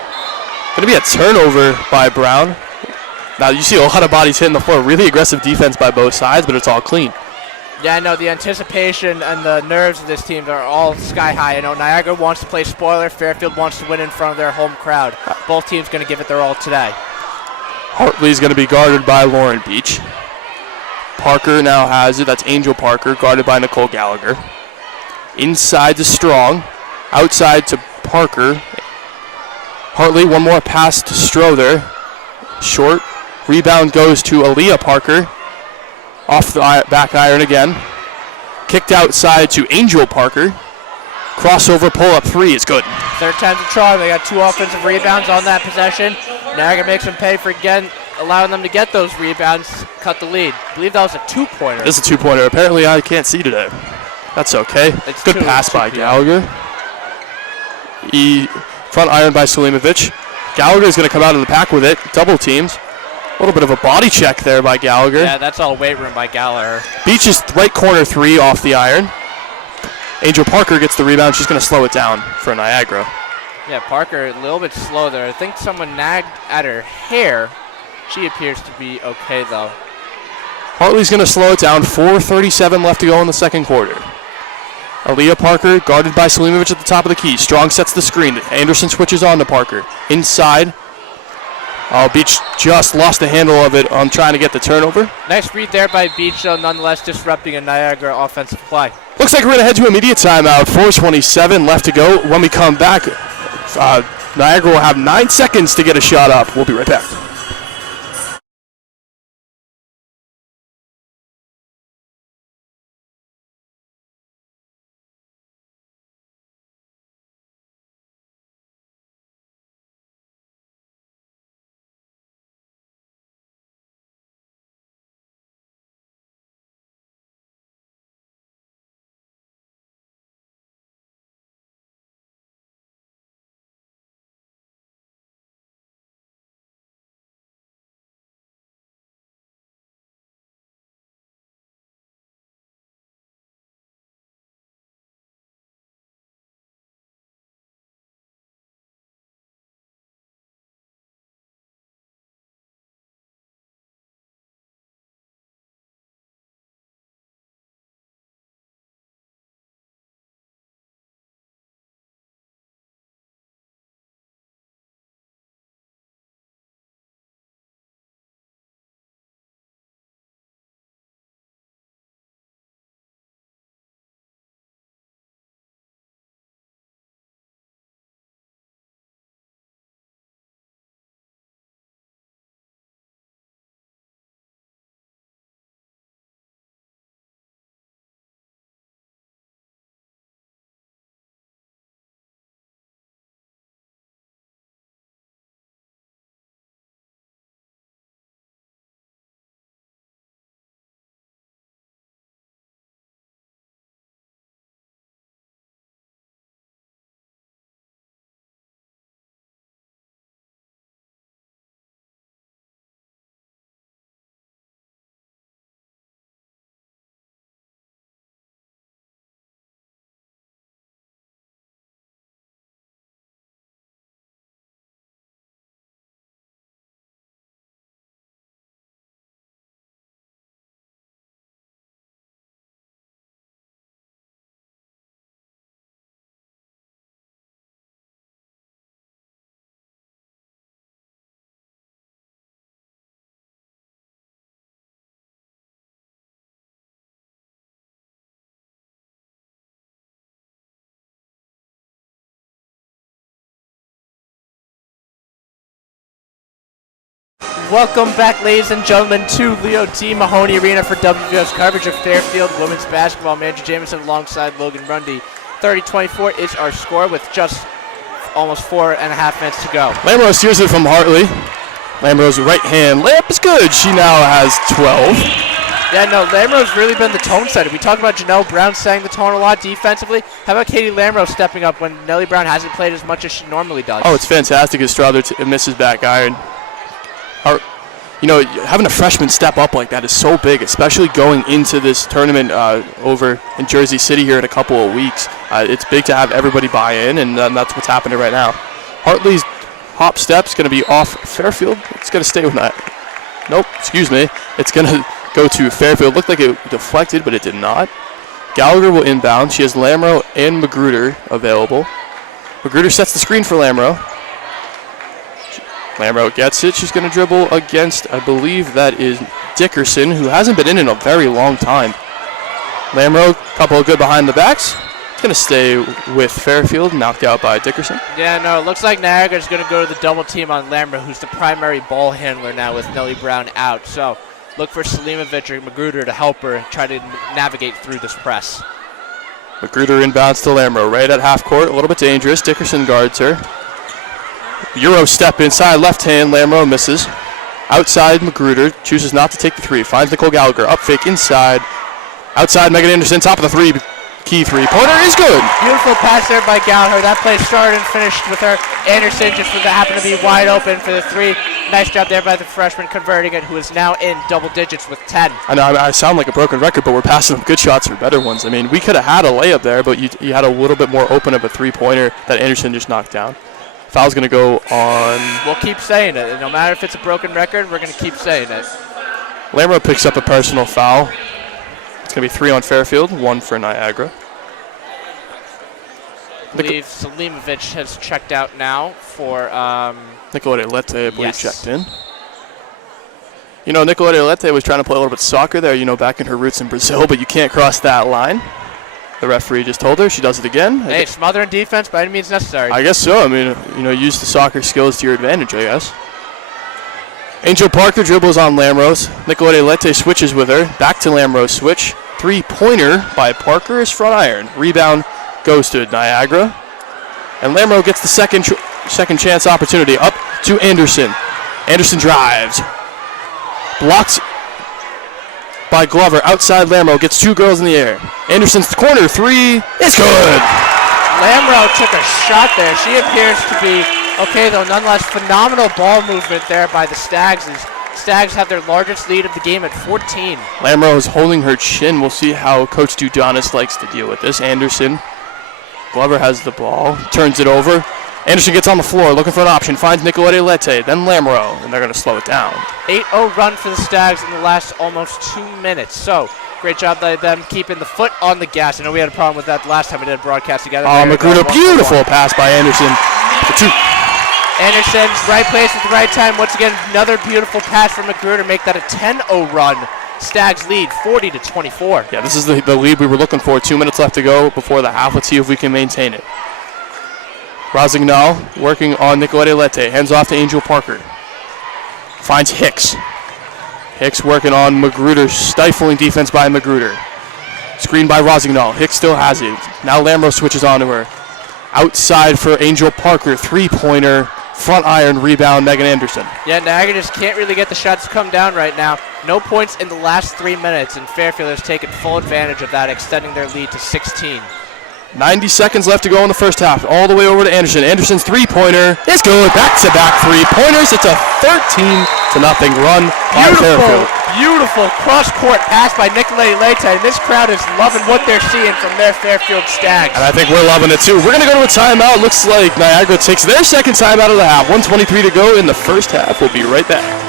to be a turnover by Brown. Now you see a lot of bodies hitting the floor. Really aggressive defense by both sides, but it's all clean. Yeah, I know the anticipation and the nerves of this team are all sky high. Niagara wants to play spoiler. Fairfield wants to win in front of their home crowd. Both teams going to give it their all today. Hartley's going to be guarded by Lauren Beach. Parker now has it. That's Angel Parker, guarded by Nicole Gallagher. Inside to Strong. Outside to Parker. Hartley, one more pass to Strother. Short. Rebound goes to Aaliyah Parker. Off the back iron again. Kicked outside to Angel Parker. Crossover pull-up 3 is good. Third time's a charm. They got 2 offensive rebounds on that possession. Niagara makes them pay for again, allowing them to get those rebounds, cut the lead. I believe that was a 2-pointer. This is a 2-pointer. Apparently I can't see today. That's okay. It's good pass by Gallagher. Front iron by Selimovic. Gallagher is going to come out of the pack with it. Double teams. A little bit of a body check there by Gallagher. Yeah, that's all weight room by Gallagher. Beach's right corner 3 off the iron. Angel Parker gets the rebound. She's going to slow it down for Niagara. Yeah, Parker a little bit slow there. I think someone nagged at her hair. She appears to be okay, though. Hartley's going to slow it down. 4:37 left to go in the second quarter. Aaliyah Parker guarded by Selimovic at the top of the key. Strong sets the screen. Anderson switches on to Parker. Inside. Oh, Beach just lost the handle of it on trying to get the turnover. Nice read there by Beach, though, nonetheless disrupting a Niagara offensive play. Looks like we're going to head to immediate timeout. 4:27 left to go. When we come back, Niagara will have 9 seconds to get a shot up. We'll be right back. Welcome back, ladies and gentlemen, to Leo T. Mahoney Arena for WVOF's coverage of Fairfield women's basketball. Manager Jameson alongside Logan Rundy. 30-24 is our score with just almost 4.5 minutes to go. Lamro steers it from Hartley. Lamro's right hand layup is good. She now has 12. Yeah, no, Lamro's really been the tone setter. We talk about Janelle Brown setting the tone a lot defensively. How about Katie Lamro stepping up when Nellie Brown hasn't played as much as she normally does? Oh, it's fantastic as Strother misses back iron. Having a freshman step up like that is so big, especially going into this tournament over in Jersey City here in a couple of weeks. It's big to have everybody buy in, and that's what's happening right now. Hartley's hop step's going to be off Fairfield. It's going to stay with that. Nope, excuse me. It's going to go to Fairfield. Looked like it deflected, but it did not. Gallagher will inbound. She has Lamro and Magruder available. Magruder sets the screen for Lamro. Lamro gets it. She's going to dribble against, I believe that is Dickerson, who hasn't been in a very long time. Lamro, couple of good behind the backs. It's going to stay with Fairfield, knocked out by Dickerson. Yeah, no, it looks like Niagara's going to go to the double team on Lamro, who's the primary ball handler now with Nellie Brown out. So look for Selimovic or Magruder to help her try to navigate through this press. Magruder inbounds to Lamro, right at half court, a little bit dangerous. Dickerson guards her. Euro step inside, left hand, Lamro misses. Outside, Magruder chooses not to take the three. Finds Nicole Gallagher, up fake inside. Outside, Megan Anderson, top of the three. Key three-pointer is good. Beautiful pass there by Gallagher. That play started and finished with her. Anderson just happened to be wide open for the three. Nice job there by the freshman converting it, who is now in double digits with 10. I know I sound like a broken record, but we're passing up good shots for better ones. I mean, we could have had a layup there, but you had a little bit more open of a three-pointer that Anderson just knocked down. Foul's going to go on. We'll keep saying it. No matter if it's a broken record, we're going to keep saying it. Lamro picks up a personal foul. It's going to be 3 on Fairfield, 1 for Niagara. I believe Selimovic has checked out now for... Nicolette Lette, I believe, yes. checked in. You know, Nicolette Lette was trying to play a little bit of soccer there, back in her roots in Brazil, but you can't cross that line. The referee just told her. She does it again. Hey, smothering defense by any means necessary. I guess so. I mean, use the soccer skills to your advantage, I guess. Angel Parker dribbles on Lamrose. Nicolette Lette switches with her. Back to Lamrose switch. Three-pointer by Parker is front iron. Rebound goes to Niagara. And Lamro gets the second chance opportunity. Up to Anderson. Anderson drives. Blocks by Glover. Outside Lamro gets 2 girls in the air. Anderson's corner three is good. Lamro took a shot there. She appears to be okay, though, nonetheless. Phenomenal ball movement there by the Stags. Stags have their largest lead of the game at 14. Lamro is holding her chin. We'll see how Coach Dudonis likes to deal with this. Anderson. Glover has the ball. Turns it over. Anderson gets on the floor looking for an option. Finds Nicolette Lette. Then Lamro. And they're going to slow it down. 8-0 run for the Stags in the last almost 2 minutes. So, great job by them keeping the foot on the gas. I know we had a problem with that last time we did a broadcast together. Magruder, beautiful pass by Anderson. For 2. Anderson, right place at the right time. Once again, another beautiful pass from Magruder to make that a 10-0 run. Stags lead 40-24. Yeah, this is the lead we were looking for. 2 minutes left to go before the half. Let's see if we can maintain it. Rosignol working on Nicolette Lette. Hands off to Angel Parker. Finds Hicks. Hicks working on Magruder. Stifling defense by Magruder. Screen by Rosignol. Hicks still has it. Now Lamro switches on to her. Outside for Angel Parker. Three-pointer. Front iron rebound, Megan Anderson. Yeah, Niagara just can't really get the shots to come down right now. No points in the last 3 minutes, and Fairfield has taken full advantage of that, extending their lead to 16. 90 seconds left to go in the first half. All the way over to Anderson. Anderson's three-pointer is good. Back-to-back three-pointers. It's a 13-0 run by Fairfield. Beautiful cross-court pass by Nicolette Lette, and this crowd is loving what they're seeing from their Fairfield Stags. And I think we're loving it too. We're going to go to a timeout. Looks like Niagara takes their second timeout of the half. 1:23 to go in the first half. We'll be right back.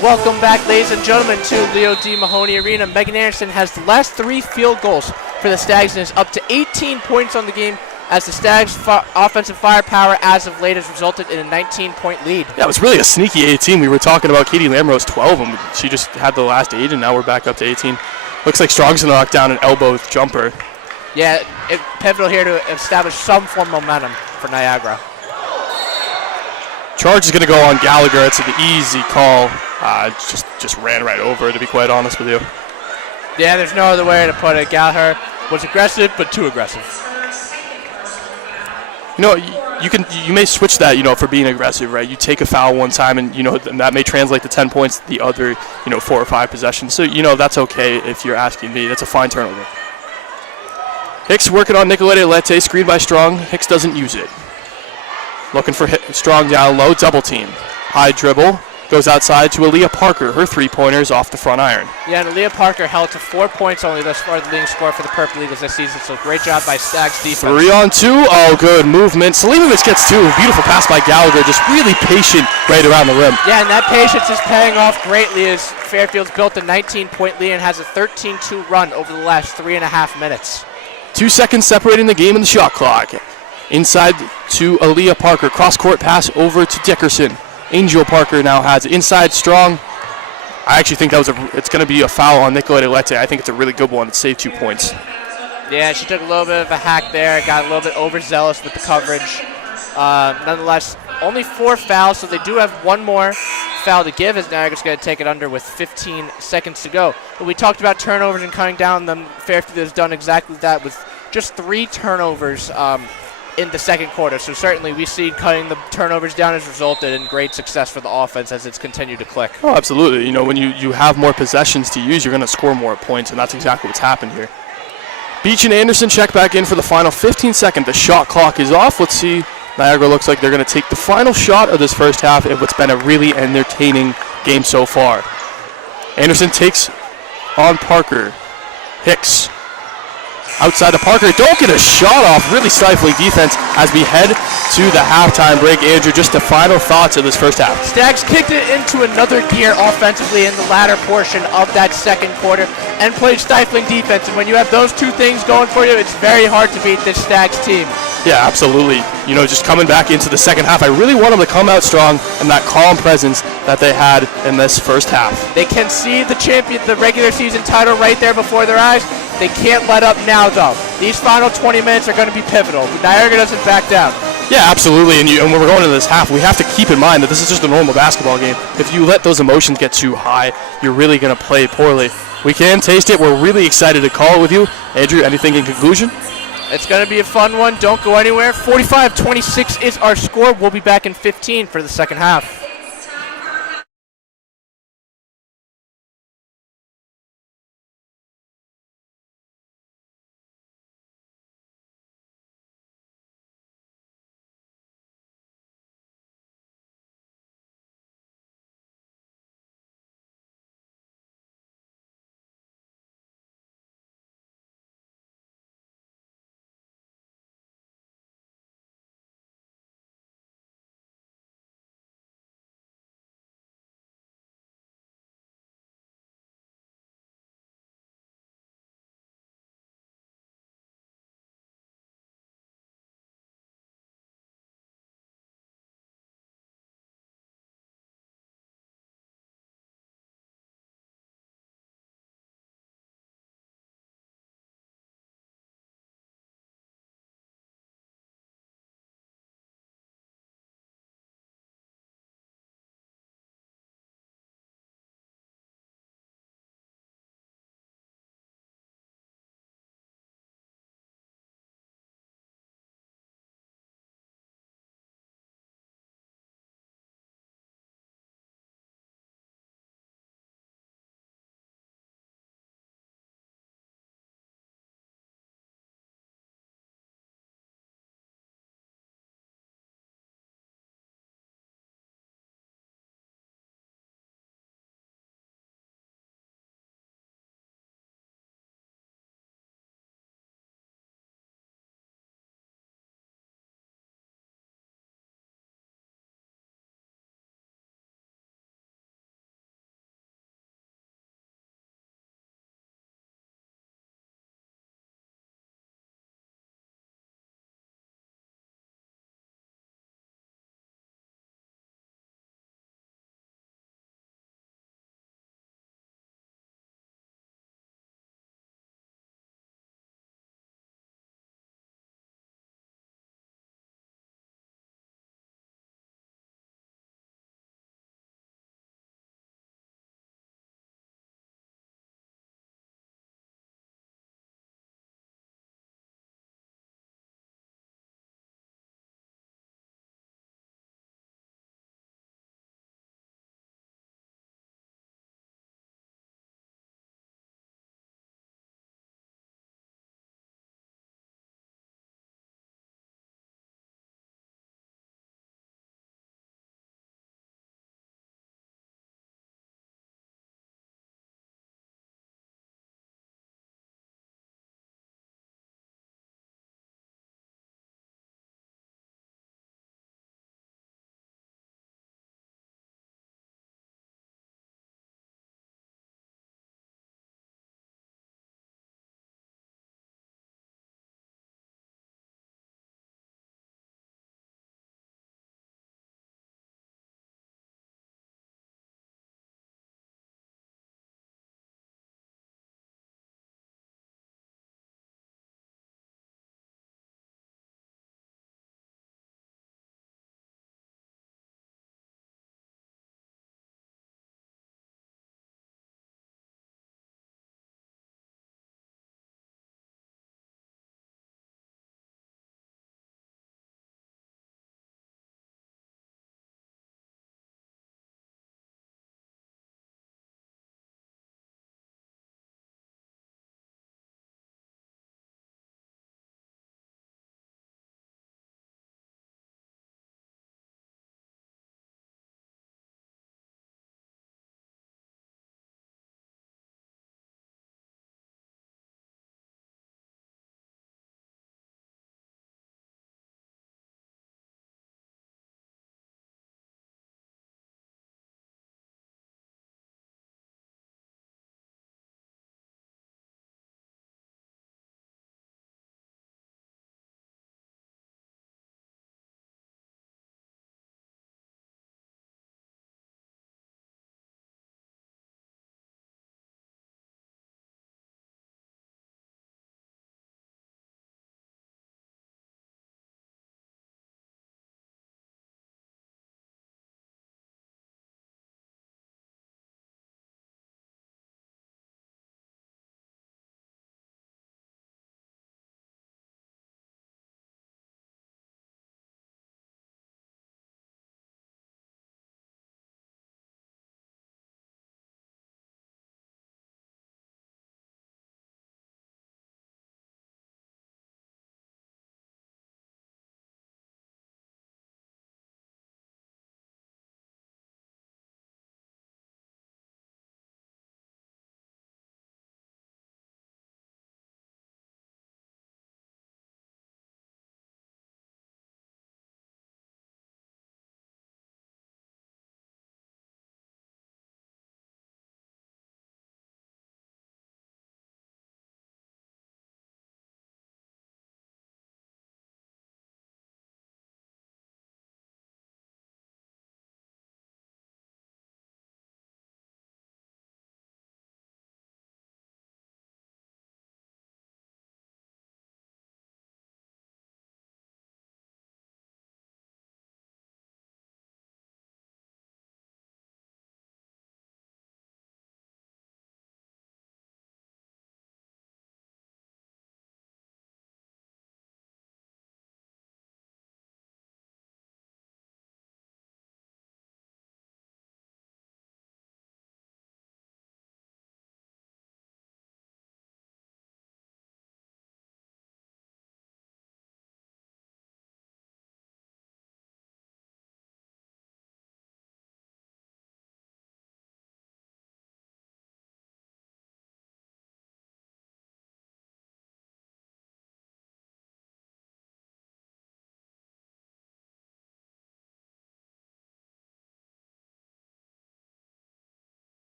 Welcome back, ladies and gentlemen, to Leo D. Mahoney Arena. Megan Anderson has the last 3 field goals for the Stags and is up to 18 points on the game as the Stags' offensive firepower as of late has resulted in a 19-point lead. Yeah, it was really a sneaky 18. We were talking about Katie Lamrose 12, and she just had the last 8, and now we're back up to 18. Looks like Strong's going to knock down an elbow jumper. Yeah, it's pivotal here to establish some form of momentum for Niagara. Charge is going to go on Gallagher. It's an easy call. Just ran right over, to be quite honest with you. Yeah, there's no other way to put it. Gallagher was aggressive, but too aggressive. You know, you may switch that, for being aggressive, right? You take a foul one time, and and that may translate to 10 points the other, 4 or 5 possessions. So that's okay if you're asking me. That's a fine turnover. Hicks working on Nicolette Lette, screened by Strong. Hicks doesn't use it. Looking for Strong down low, double team. High dribble, goes outside to Aaliyah Parker. Her three-pointers off the front iron. Yeah, and Aaliyah Parker held to 4 points only thus far, the leading score for the Purple Eagles this season. So great job by Stags defense. 3 on 2. Oh, good movement. Selimovic gets 2. Beautiful pass by Gallagher. Just really patient right around the rim. Yeah, and that patience is paying off greatly as Fairfield's built a 19-point lead and has a 13-2 run over the last 3.5 minutes. 2 seconds separating the game in the shot clock. Inside to Aaliyah Parker. Cross-court pass over to Dickerson. Angel Parker now has it. Inside Strong. I actually think it's going to be a foul on Nicolette Lette. I think it's a really good one. It saved 2 points. Yeah, she took a little bit of a hack there. Got a little bit overzealous with the coverage. Nonetheless, only 4 fouls, so they do have one more foul to give as Niagara's going to take it under with 15 seconds to go. But we talked about turnovers and cutting down them. Fairfield has done exactly that with just 3 turnovers in the second quarter. So certainly we see cutting the turnovers down has resulted in great success for the offense as it's continued to click. Oh, absolutely. When you have more possessions to use, you're going to score more points, and that's exactly what's happened here. Beach and Anderson check back in for the final 15 seconds. The shot clock is off. Let's see. Niagara looks like they're going to take the final shot of this first half in what's been a really entertaining game so far. Anderson takes on Parker. Hicks. Outside to Parker. Don't get a shot off. Really stifling defense as we head to the halftime break. Andrew, just the final thoughts of this first half. Stags kicked it into another gear offensively in the latter portion of that second quarter and played stifling defense. And when you have those 2 things going for you, it's very hard to beat this Stags team. Yeah, absolutely. Just coming back into the second half, I really want them to come out strong and that calm presence that they had in this first half. They can see the regular season title right there before their eyes. They can't let up now, though. These final 20 minutes are going to be pivotal. Niagara doesn't back down. Yeah, absolutely. And when we're going into this half, we have to keep in mind that this is just a normal basketball game. If you let those emotions get too high, you're really going to play poorly. We can taste it. We're really excited to call it with you. Andrew, anything in conclusion? It's going to be a fun one. Don't go anywhere. 45-26 is our score. We'll be back in 15 for the second half.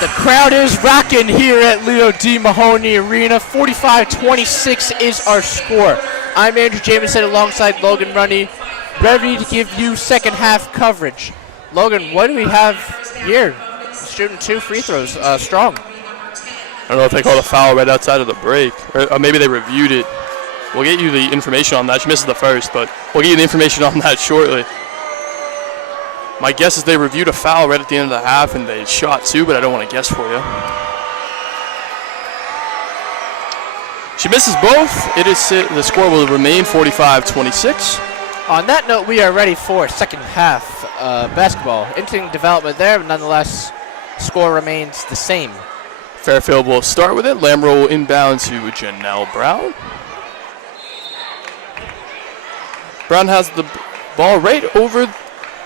The crowd is rocking here at Leo D. Mahoney Arena. 45-26 is our score. I'm Andrew Jamison alongside Logan Runny, ready to give you second half coverage. Logan, what do we have here? Shooting 2 free throws, strong. I don't know if they called a foul right outside of the break, or maybe they reviewed it. We'll get you the information on that. She misses the first, but we'll get you the information on that shortly. My guess is they reviewed a foul right at the end of the half and they shot 2, but I don't want to guess for you. She misses both. The score will remain 45-26. On that note, we are ready for second half basketball. Interesting development there, but nonetheless, score remains the same. Fairfield will start with it. Lamro will inbound to Janelle Brown. Brown has the ball right over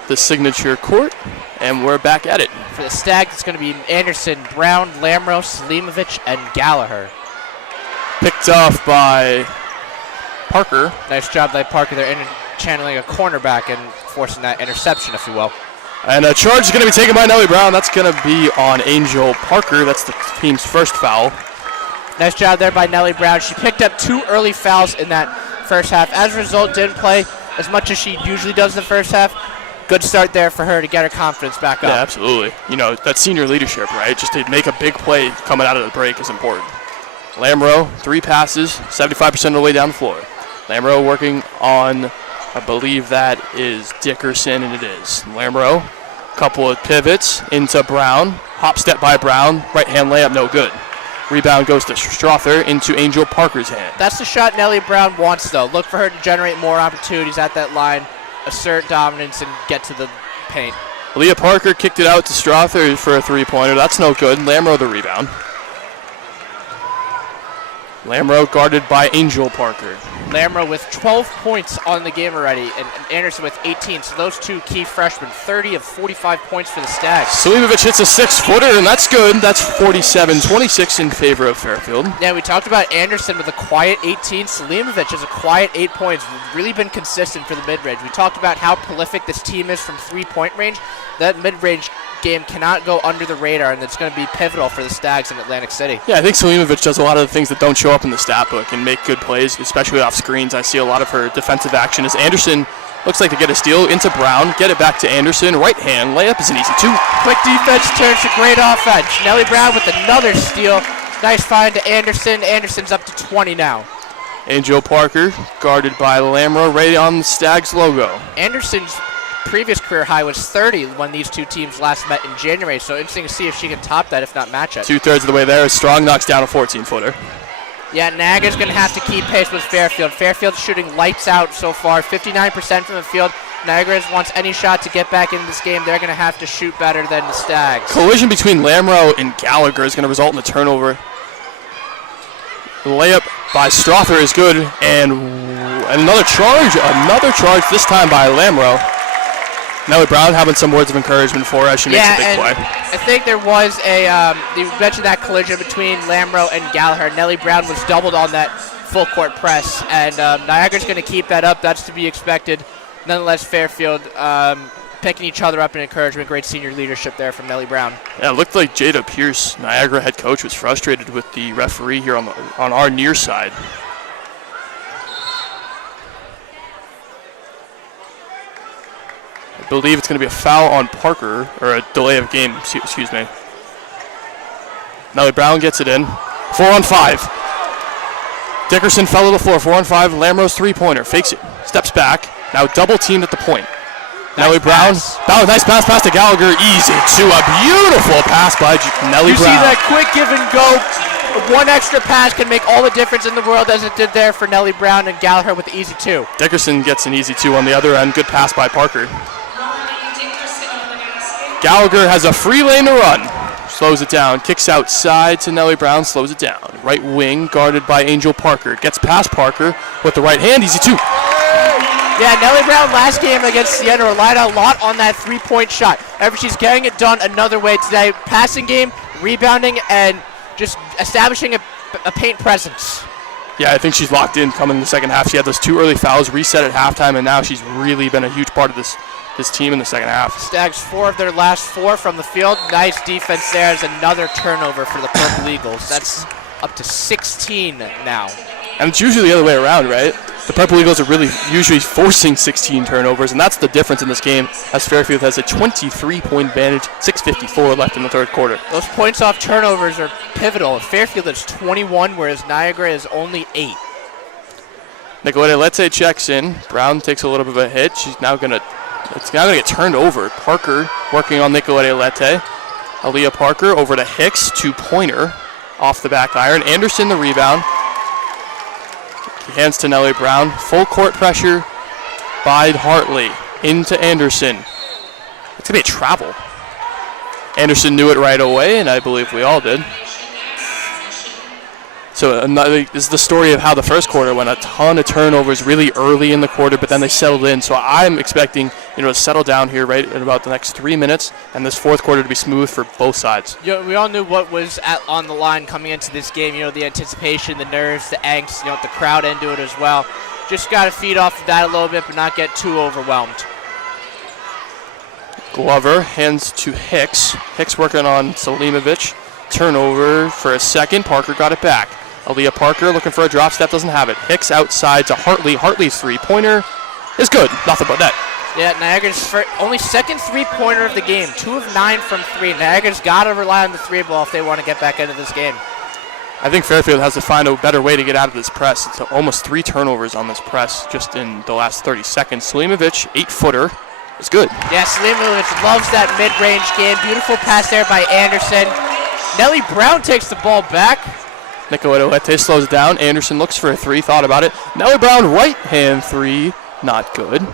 the signature court, and we're back at it. For the Stag, it's going to be Anderson, Brown, Lamro, Selimovic, and Gallagher. Picked off by Parker. Nice job by Parker there, channeling a cornerback and forcing that interception, if you will. And a charge is going to be taken by Nellie Brown. That's going to be on Angel Parker. That's the team's first foul. Nice job there by Nellie Brown. She picked up 2 early fouls in that first half. As a result, didn't play as much as she usually does in the first half. Good start there for her to get her confidence back up. Yeah, absolutely. You know, that's senior leadership, right? Just to make a big play coming out of the break is important. Lamro, 3 passes, 75% of the way down the floor. Lamro working on, I believe that is Dickerson, and it is. Lamro, couple of pivots into Brown. Hop step by Brown. Right hand layup, no good. Rebound goes to Strother into Angel Parker's hand. That's the shot Nellie Brown wants, though. Look for her to generate more opportunities at that line, assert dominance, and get to the paint. Leah Parker kicked it out to Strother for a 3-pointer. That's no good. Lamro the rebound. Lamro guarded by Angel Parker. Lamro with 12 points on the game already, and Anderson with 18. So those 2 key freshmen, 30 of 45 points for the Stags. Selimovic hits a 6-footer, and that's good. That's 47-26 in favor of Fairfield. Yeah, we talked about Anderson with a quiet 18. Selimovic has a quiet 8 points. Really been consistent for the mid-range. We talked about how prolific this team is from 3-point range. That mid-range game cannot go under the radar, and it's going to be pivotal for the Stags in Atlantic City. Yeah, I think Selimovic does a lot of the things that don't show up in the stat book and make good plays, especially off screens. I see a lot of her defensive action as Anderson looks like to get a steal into Brown, get it back to Anderson. Right hand layup is an easy 2. Quick defense turns to great offense. Nellie Brown with another steal. Nice find to Anderson. Anderson's up to 20 now. Angel Parker guarded by Lamro right on the Stags logo. Anderson's previous career high was 30 when these 2 teams last met in January, so interesting to see if she can top that, if not match it. 2/3 of the way there. Strong knocks down a 14-footer. Yeah, Niagara's going to have to keep pace with Fairfield. Fairfield's shooting lights out so far, 59% from the field. Niagara wants any shot to get back into this game. They're going to have to shoot better than the Stags. Collision between Lamro and Gallagher is going to result in a turnover. The layup by Strother is good, and another charge, this time by Lamro. Nellie Brown having some words of encouragement for her as she makes a big play. I think there was you mentioned that collision between Lamro and Gallagher. Nellie Brown was doubled on that full court press, and Niagara's going to keep that up. That's to be expected. Nonetheless, Fairfield picking each other up in encouragement. Great senior leadership there from Nellie Brown. Yeah, it looked like Jada Pierce, Niagara head coach, was frustrated with the referee here on our near side. I believe it's going to be a foul on Parker, or a delay of game, excuse me. Nellie Brown gets it in. 4-on-5. Dickerson fell to the floor. 4-on-5. Lamro's 3-pointer. Fakes it. Steps back. Now double teamed at the point. Nellie Brown. Oh, nice pass to Gallagher. Easy 2. A beautiful pass by Nellie Brown. You see that quick give and go. One extra pass can make all the difference in the world, as it did there for Nellie Brown, and Gallagher with the easy 2. Dickerson gets an easy 2 on the other end. Good pass by Parker. Gallagher has a free lane to run. Slows it down. Kicks outside to Nellie Brown. Slows it down. Right wing guarded by Angel Parker. Gets past Parker with the right hand. Easy 2. Yeah, Nellie Brown last game against Siena relied a lot on that 3-point shot. However, she's getting it done another way today. Passing game, rebounding, and just establishing a paint presence. Yeah, I think she's locked in coming in the second half. She had those 2 early fouls, reset at halftime, and now she's really been a huge part of this team in the second half. Stags 4 of their last 4 from the field. Nice defense there as another turnover for the Purple Eagles. That's up to 16 now. And it's usually the other way around, right? The Purple Eagles are really usually forcing 16 turnovers, and that's the difference in this game as Fairfield has a 23-point advantage, 6:54 left in the third quarter. Those points off turnovers are pivotal. Fairfield is 21, whereas Niagara is only 8. Nicoletta Lete checks in. Brown takes a little bit of a hit. It's now gonna get turned over. Parker working on Nicoletta Lete. Aaliyah Parker over to Hicks, 2-pointer off the back iron. Anderson the rebound. Hands to Nellie Brown. Full court pressure by Hartley. Into Anderson. It's going to be a travel. Anderson knew it right away, and I believe we all did. So this is the story of how the first quarter went. A ton of turnovers really early in the quarter, but then they settled in. So I'm expecting to settle down here right in about the next 3 minutes, and this fourth quarter to be smooth for both sides. We all knew what was on the line coming into this game. The anticipation, the nerves, the angst, the crowd into it as well. Just got to feed off of that a little bit, but not get too overwhelmed. Glover hands to Hicks. Hicks working on Selimovic. Turnover for a second. Parker got it back. Aaliyah Parker looking for a drop step, doesn't have it. Hicks outside to Hartley. Hartley's 3-pointer is good. Nothing but net. Yeah, Niagara's only second 3-pointer of the game. 2 of 9 from 3. Niagara's got to rely on the 3-ball if they want to get back into this game. I think Fairfield has to find a better way to get out of this press. It's almost 3 turnovers on this press just in the last 30 seconds. Selimovic, 8-footer, is good. Yeah, Selimovic loves that mid-range game. Beautiful pass there by Anderson. Nellie Brown takes the ball back. Nicoletta Lete slows down. Anderson looks for a 3, thought about it. Nellie Brown, right-hand 3, not good.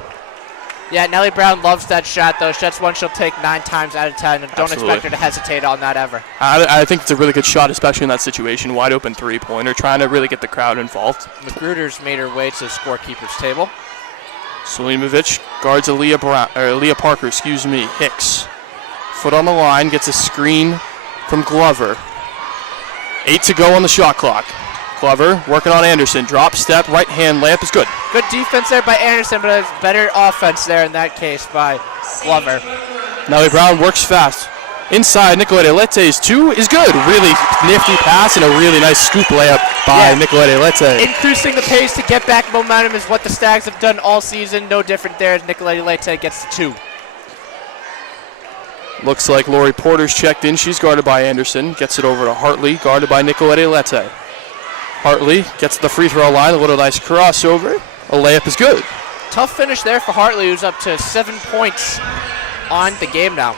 Yeah, Nellie Brown loves that shot, though. That's one she'll take 9 times out of 10, and don't expect her to hesitate on that ever. I think it's a really good shot, especially in that situation. Wide open 3-pointer, trying to really get the crowd involved. Magruder's made her way to the scorekeeper's table. Selimovic guards Aaliyah Parker, Hicks. Foot on the line, gets a screen from Glover. 8 to go on the shot clock. Glover working on Anderson. Drop step, right hand layup is good. Good defense there by Anderson, but it's better offense there in that case by Glover. Nellie Brown works fast. Inside, Nicoletta Lete's 2 is good. Really nifty pass and a really nice scoop layup by Nicoletta Lete. Increasing the pace to get back momentum is what the Stags have done all season. No different there as Nicoletta Lete gets the 2. Looks like Lori Porter's checked in. She's guarded by Anderson. Gets it over to Hartley, guarded by Nicoletta Lete. Hartley gets the free throw line. A little nice crossover. A layup is good. Tough finish there for Hartley, who's up to 7 points on the game now.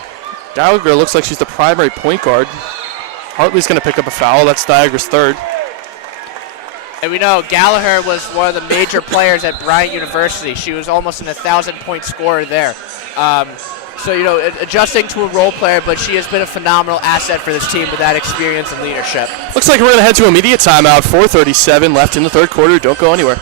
Gallagher looks like she's the primary point guard. Hartley's going to pick up a foul. That's Niagara's 3rd. And we know Gallagher was one of the major players at Bryant University. She was almost an 1,000-point scorer there. So, adjusting to a role player, but she has been a phenomenal asset for this team with that experience and leadership. Looks like we're going to head to immediate timeout. 4:37 left in the third quarter. Don't go anywhere.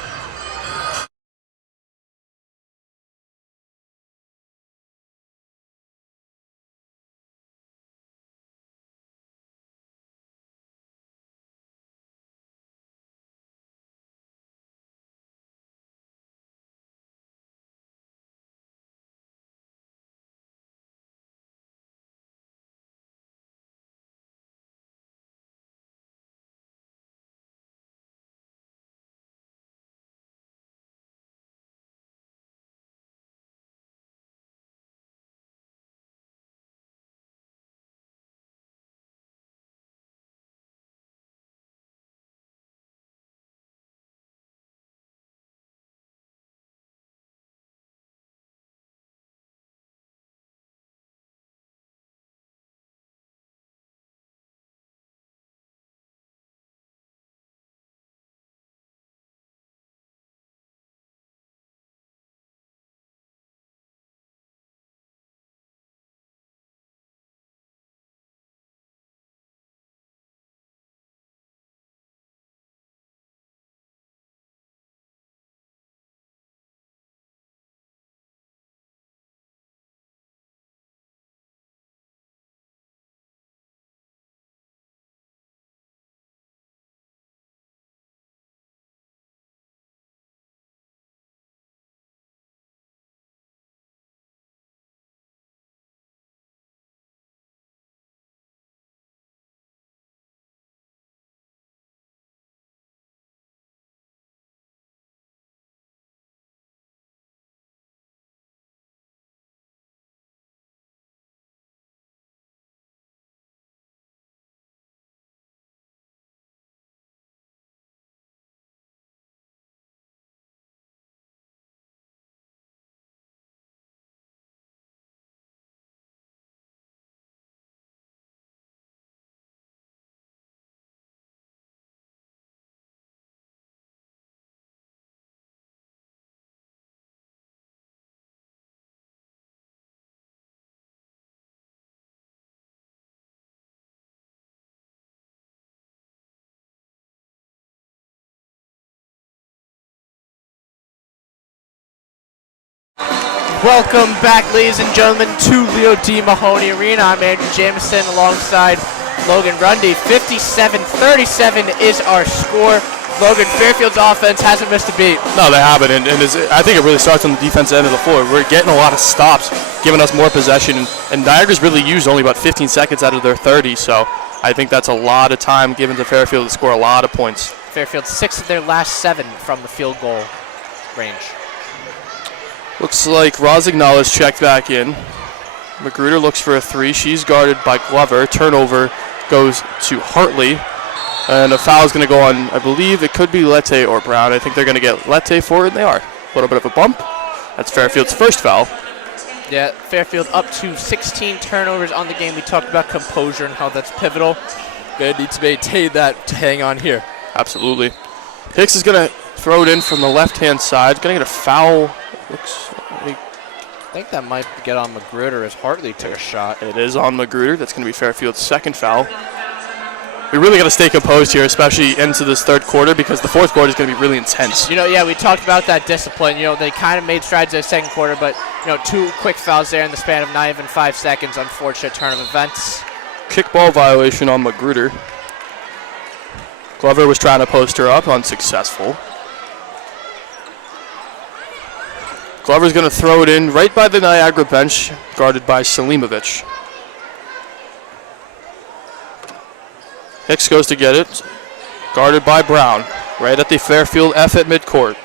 Welcome back, ladies and gentlemen, to Leo D. Mahoney Arena. I'm Andrew Jamison alongside Logan Rundy. 57-37 is our score. Logan, Fairfield's offense hasn't missed a beat. No, they haven't, and I think it really starts on the defensive end of the floor. We're getting a lot of stops, giving us more possession, and Niagara's really used only about 15 seconds out of their 30, so I think that's a lot of time given to Fairfield to score a lot of points. Fairfield 6 of their last 7 from the field goal range. Looks like Rosignol is checked back in. Magruder looks for a 3. She's guarded by Glover. Turnover goes to Hartley. And a foul is going to go on, I believe it could be Lette or Brown. I think they're going to get Lette for it, and they are. A little bit of a bump. That's Fairfield's first foul. Yeah, Fairfield up to 16 turnovers on the game. We talked about composure and how that's pivotal. They need to maintain that to hang on here. Absolutely. Hicks is going to throw it in from the left-hand side. Going to get a foul. Looks like I think that might get on Magruder as Hartley took a shot. it is on Magruder. That's going to be Fairfield's second foul. We really got to stay composed here, especially into this third quarter, because the fourth quarter is going to be really intense. You know, yeah, we talked about that discipline. You know, they kind of made strides in the second quarter, but, you know, 2 quick fouls there in the span of not even 5 seconds. Unfortunate turn of events. Kickball violation on Magruder. Glover was trying to post her up, unsuccessful. Glover's going to throw it in right by the Niagara bench, guarded by Selimovic. Hicks goes to get it, guarded by Brown, right at the Fairfield F at midcourt.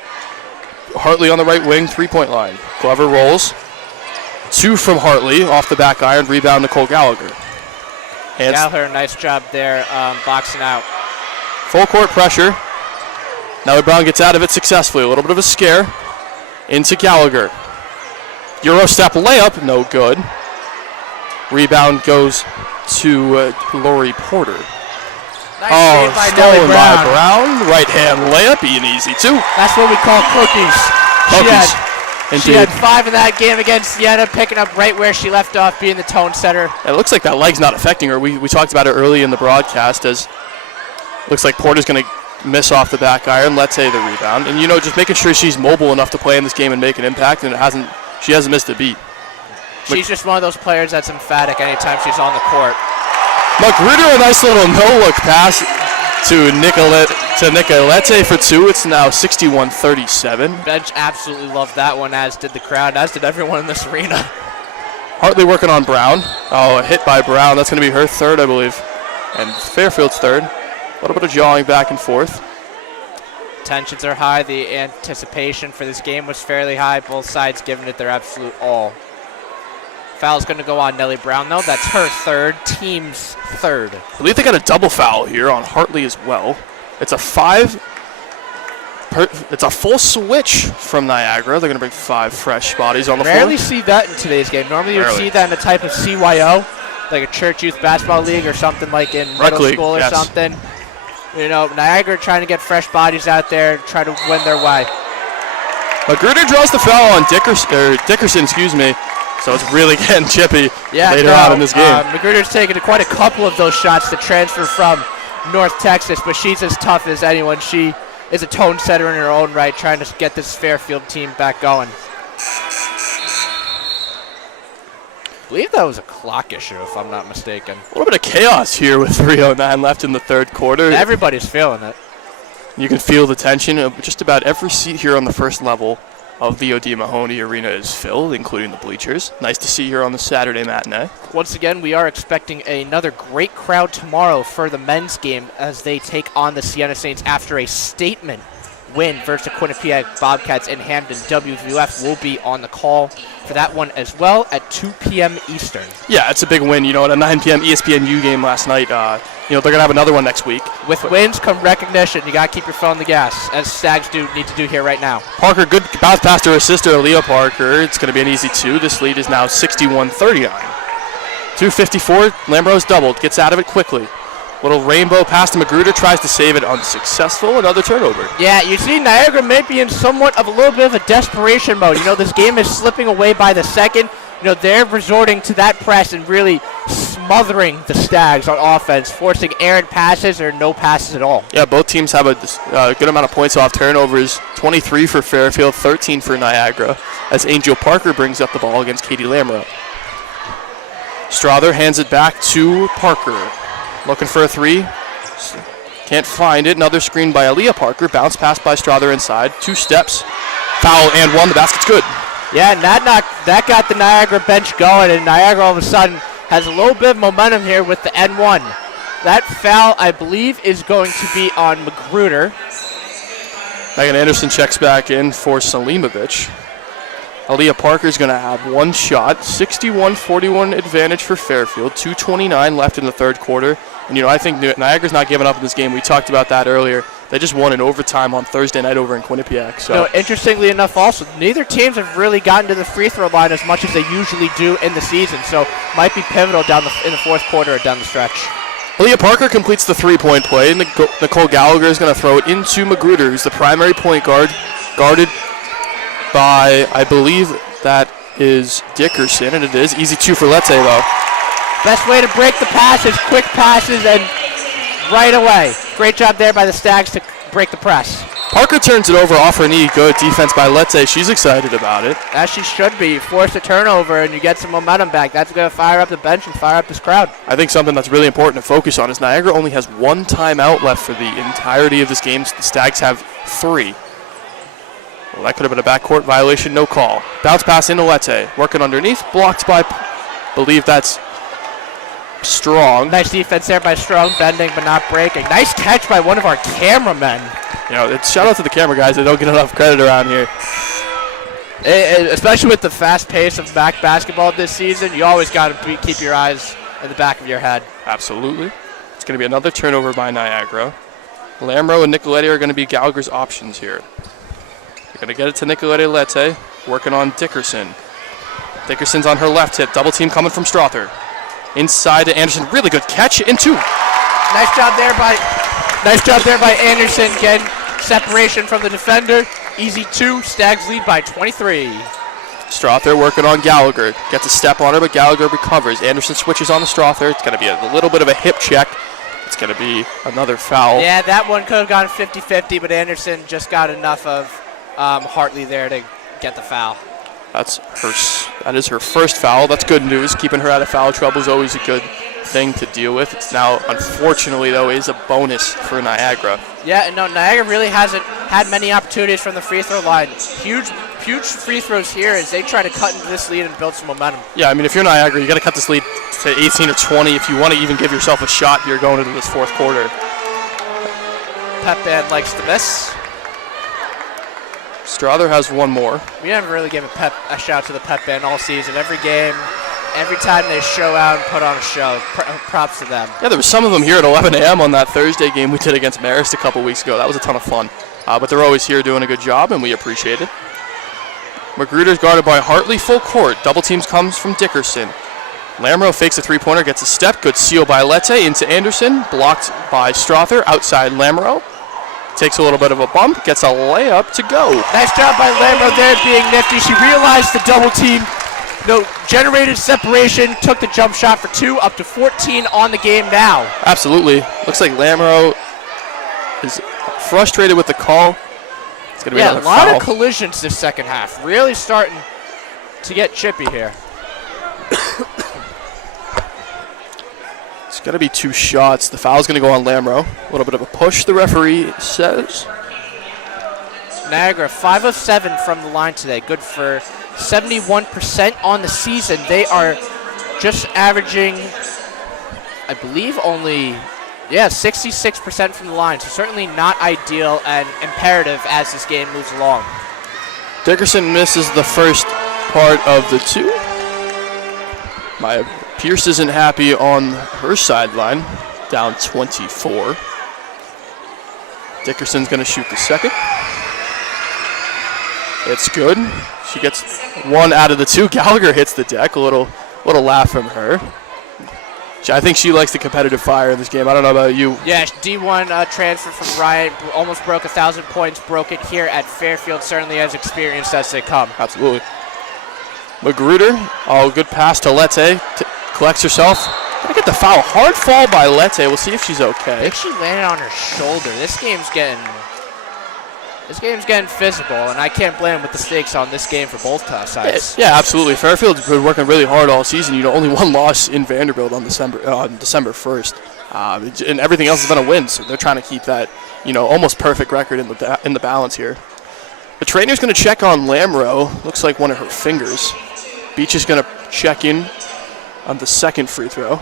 Hartley on the right wing, 3-point line. Glover rolls. 2 from Hartley, off the back iron, rebound Nicole Gallagher. Gallagher, nice job there, boxing out. Full court pressure. Now Brown gets out of it successfully. A little bit of a scare. Into Gallagher. Euro step layup, no good. Rebound goes to Lori Porter. Nice by stolen by Brown. Right hand layup, be an easy 2. That's what we call cookies. She had 5 in that game against Siena, picking up right where she left off, being the tone setter. It looks like that leg's not affecting her. We talked about it early in the broadcast, as looks like Porter's going to miss off the back iron. Let's say the rebound, and just making sure she's mobile enough to play in this game and make an impact. And she hasn't missed a beat. She's just one of those players that's emphatic anytime she's on the court. Magruder, a nice little no-look pass to Nicolette for 2. It's now 61-37. Bench absolutely loved that one, as did the crowd, as did everyone in this arena. Hartley working on Brown. Oh, a hit by Brown. That's going to be her third, I believe, and Fairfield's third. A little bit of jawing back and forth. Tensions are high. The anticipation for this game was fairly high. Both sides giving it their absolute all. Foul's going to go on Nellie Brown, though. That's her third, team's third. I believe they got a double foul here on Hartley as well. It's a it's a full switch from Niagara. They're going to bring 5 fresh bodies on the floor. Rarely see that in today's game. Normally you would see that in a type of CYO, like a church youth basketball league or something, like in middle school or something. Niagara trying to get fresh bodies out there, try to win their way. Magruder draws the foul on Dickerson, so it's really getting chippy later on in this game. Magruder's taken quite a couple of those shots to transfer from North Texas, but she's as tough as anyone. She is a tone setter in her own right, trying to get this Fairfield team back going. I believe that was a clock issue, if I'm not mistaken. A little bit of chaos here with 3:09 left in the third quarter. Everybody's feeling it. You can feel the tension. Just about every seat here on the first level of the O.D. Mahoney Arena is filled, including the bleachers. Nice to see here on the Saturday matinee. Once again, we are expecting another great crowd tomorrow for the men's game as they take on the Siena Saints after a statement win versus the Quinnipiac Bobcats in Hamden. WVOF will be on the call for that one as well at 2 p.m. Eastern. Yeah, it's a big win. At a 9 p.m. ESPNU game last night, they're going to have another one next week. With wins come recognition. You got to keep your foot on the gas, as Stags need to do here right now. Parker, good bounce pass to her sister, Leah Parker. It's going to be an easy 2. This lead is now 61-39. 2:54, Lambros doubled, gets out of it quickly. Little rainbow pass to Magruder, tries to save it, unsuccessful. Another turnover. Yeah, you see Niagara may be in somewhat of a little bit of a desperation mode. This game is slipping away by the second. They're resorting to that press and really smothering the Stags on offense, forcing errant passes or no passes at all. Yeah, both teams have a good amount of points off turnovers, 23 for Fairfield, 13 for Niagara, as Angel Parker brings up the ball against Katie Lamro. Strother hands it back to Parker. Looking for a three. Can't find it. Another screen by Aaliyah Parker. Bounce pass by Strother inside. 2 steps. Foul and 1. The basket's good. Yeah, and that got the Niagara bench going, and Niagara all of a sudden has a little bit of momentum here with the N1. That foul, I believe, is going to be on Magruder. Megan Anderson checks back in for Selimovic. Aaliyah Parker's going to have 1 shot. 61-41 advantage for Fairfield. 2:29 left in the third quarter. And, I think Niagara's not giving up in this game. We talked about that earlier. They just won in overtime on Thursday night over in Quinnipiac. So, interestingly enough also, neither teams have really gotten to the free throw line as much as they usually do in the season. So, might be pivotal in the fourth quarter or down the stretch. Aaliyah Parker completes the 3-point play. Nicole Gallagher is going to throw it into Magruder, who's the primary point guard, guarded by, I believe that is Dickerson, and it is. Easy 2 for Lete, though. Best way to break the passes, quick passes, and right away. Great job there by the Stags to break the press. Parker turns it over off her knee. Good defense by Lete. She's excited about it. As she should be. You force a turnover and you get some momentum back. That's going to fire up the bench and fire up this crowd. I think something that's really important to focus on is Niagara only has 1 timeout left for the entirety of this game. The Stags have 3. Well, that could have been a backcourt violation. No call. Bounce pass into Lete. Working underneath. Blocked by, believe that's Strong. Nice defense there by Strong, bending but not breaking. Nice catch by one of our cameramen. It's shout out to the camera guys. They don't get enough credit around here. Especially with the fast pace of MAC basketball this season, you always got to keep your eyes in the back of your head. Absolutely. It's going to be another turnover by Niagara. Lamro and Nicoletti are going to be Gallagher's options here. They're going to get it to Nicoletti Lete, working on Dickerson. Dickerson's on her left hip. Double team coming from Strother. Inside to Anderson. Really good catch. In 2. Nice job there by Anderson. Getting separation from the defender. Easy 2. Stags lead by 23. Strother working on Gallagher. Gets a step on her, but Gallagher recovers. Anderson switches on the Strother. It's going to be a little bit of a hip check. It's going to be another foul. Yeah, that one could have gone 50-50, but Anderson just got enough of Hartley there to get the foul. That is her first foul. That's good news. Keeping her out of foul trouble is always a good thing to deal with. It's now, unfortunately, though, is a bonus for Niagara. Yeah, no, Niagara really hasn't had many opportunities from the free throw line. Huge free throws here as they try to cut into this lead and build some momentum. Yeah, I mean, if you're Niagara, you got to cut this lead to 18 or 20 if you want to even give yourself a shot here going into this fourth quarter. Pep band likes to miss. Strother has 1 more. We never really gave a shout to the pep band all season. Every game, every time they show out and put on a show, props to them. Yeah, there were some of them here at 11 a.m. on that Thursday game we did against Marist a couple weeks ago. That was a ton of fun. But they're always here doing a good job, and we appreciate it. Magruder's guarded by Hartley full court. Double teams comes from Dickerson. Lamro fakes a 3-pointer, gets a step. Good steal by Lete into Anderson. Blocked by Strother outside Lamro. Takes a little bit of a bump, gets a layup to go. Nice job by Lamro there being nifty. She realized the double team generated separation, took the jump shot for 2, up to 14 on the game now. Absolutely. Looks like Lamro is frustrated with the call. It's going to be another foul. A lot of collisions this second half. Really starting to get chippy here. It's going to be 2 shots. The foul's going to go on Lamro. A little bit of a push, the referee says. Niagara 5 of 7 from the line today. Good for 71% on the season. They are just averaging, I believe, only 66% from the line. So certainly not ideal and imperative as this game moves along. Dickerson misses the first part of the 2. Pierce isn't happy on her sideline, down 24. Dickerson's going to shoot the second. It's good. She gets 1 out of the 2. Gallagher hits the deck. A little laugh from her. I think she likes the competitive fire in this game. I don't know about you. Yeah, D1 transfer from Bryant, almost broke 1,000 points, broke it here at Fairfield, certainly as experienced as they come. Absolutely. Magruder, good pass to Lete. Collects herself, Gonna get the foul. Hard fall by Lette. We'll see if she's I okay. think she landed on her shoulder. This game's getting physical, and I can't blame with the stakes on this game for both sides. Yeah, absolutely. Fairfield's been working really hard all season. Only one loss in Vanderbilt on December 1st, and everything else has been a win. So they're trying to keep that, almost perfect record in the balance here. The trainer's going to check on Lamro. Looks like one of her fingers. Beach is going to check in on the second free throw.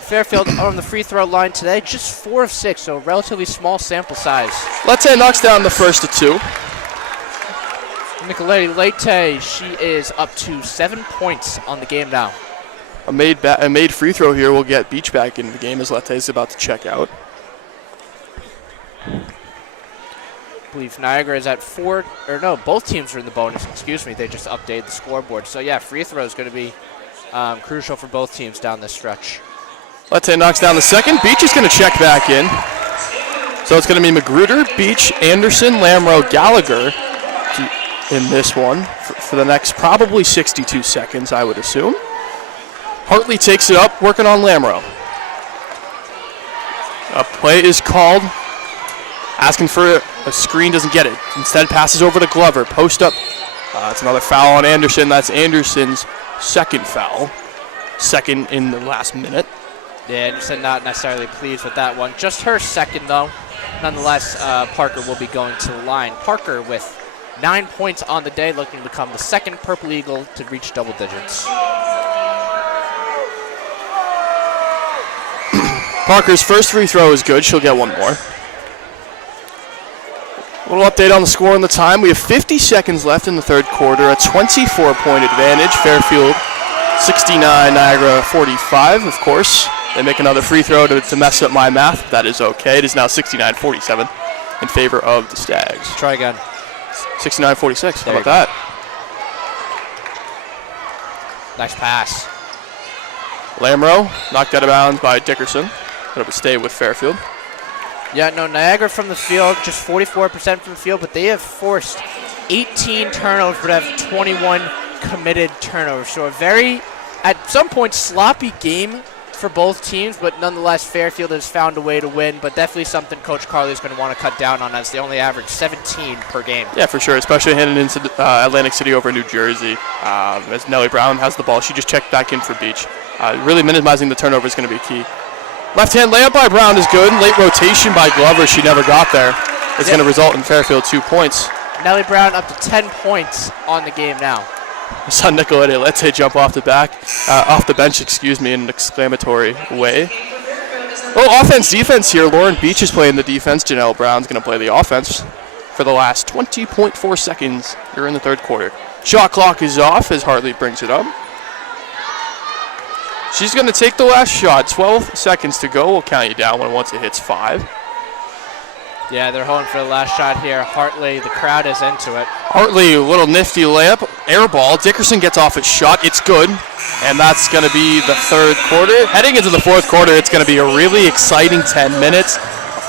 Fairfield on the free throw line today, just 4 of 6, so a relatively small sample size. Lette knocks down the first of 2. Nicolette Lete, she is up to 7 points on the game now. A made free throw here will get Beach back into the game as Lette is about to check out. I believe Niagara is at 4, or no, both teams are in the bonus, excuse me, they just updated the scoreboard. So yeah, free throw is going to be crucial for both teams down this stretch. Lette knocks down the second. Beach is going to check back in. So it's going to be Magruder, Beach, Anderson, Lamro, Gallagher in this one for the next probably 62 seconds, I would assume. Hartley takes it up, working on Lamro. A play is called, asking for a screen, doesn't get it. Instead passes over to Glover, post up. It's another foul on Anderson. That's Anderson's second foul. Second in the last minute. Yeah, Anderson not necessarily pleased with that one. Just her second, though. Nonetheless, Parker will be going to the line. Parker with 9 points on the day, looking to become the second Purple Eagle to reach double digits. Parker's first free throw is good. She'll get one more. A little update on the score and the time. We have 50 seconds left in the third quarter. A 24-point advantage. Fairfield 69, Niagara 45, of course. They make another free throw to mess up my math. That is okay. It is now 69-47 in favor of the Stags. Try again. 69-46. How about that? Nice pass. Lamro knocked out of bounds by Dickerson. It'll stay with Fairfield. Yeah, no, Niagara from the field, just 44% from the field, but they have forced 18 turnovers, but have 21 committed turnovers. So a very, at some point, sloppy game for both teams, but nonetheless, Fairfield has found a way to win, but definitely something Coach Carley is going to want to cut down on, as they only average 17 per game. Yeah, for sure, especially heading into Atlantic City over New Jersey. As Nellie Brown has the ball, she just checked back in for Beach. Really minimizing the turnover is going to be key. Left-hand layup by Brown is good. Late rotation by Glover. She never got there. It's going to result in Fairfield 2 points. Nellie Brown up to 10 points on the game now. I saw Nicolette Lette jump off the bench, in an exclamatory way. Oh, offense-defense here. Lauren Beach is playing the defense. Janelle Brown's going to play the offense for the last 20.4 seconds here in the third quarter. Shot clock is off as Hartley brings it up. She's going to take the last shot. 12 seconds to go. We'll count you down once it hits 5. Yeah, they're holding for the last shot here. Hartley, the crowd is into it. Hartley, a little nifty layup. Air ball. Dickerson gets off his shot. It's good. And that's going to be the third quarter. Heading into the fourth quarter, it's going to be a really exciting 10 minutes.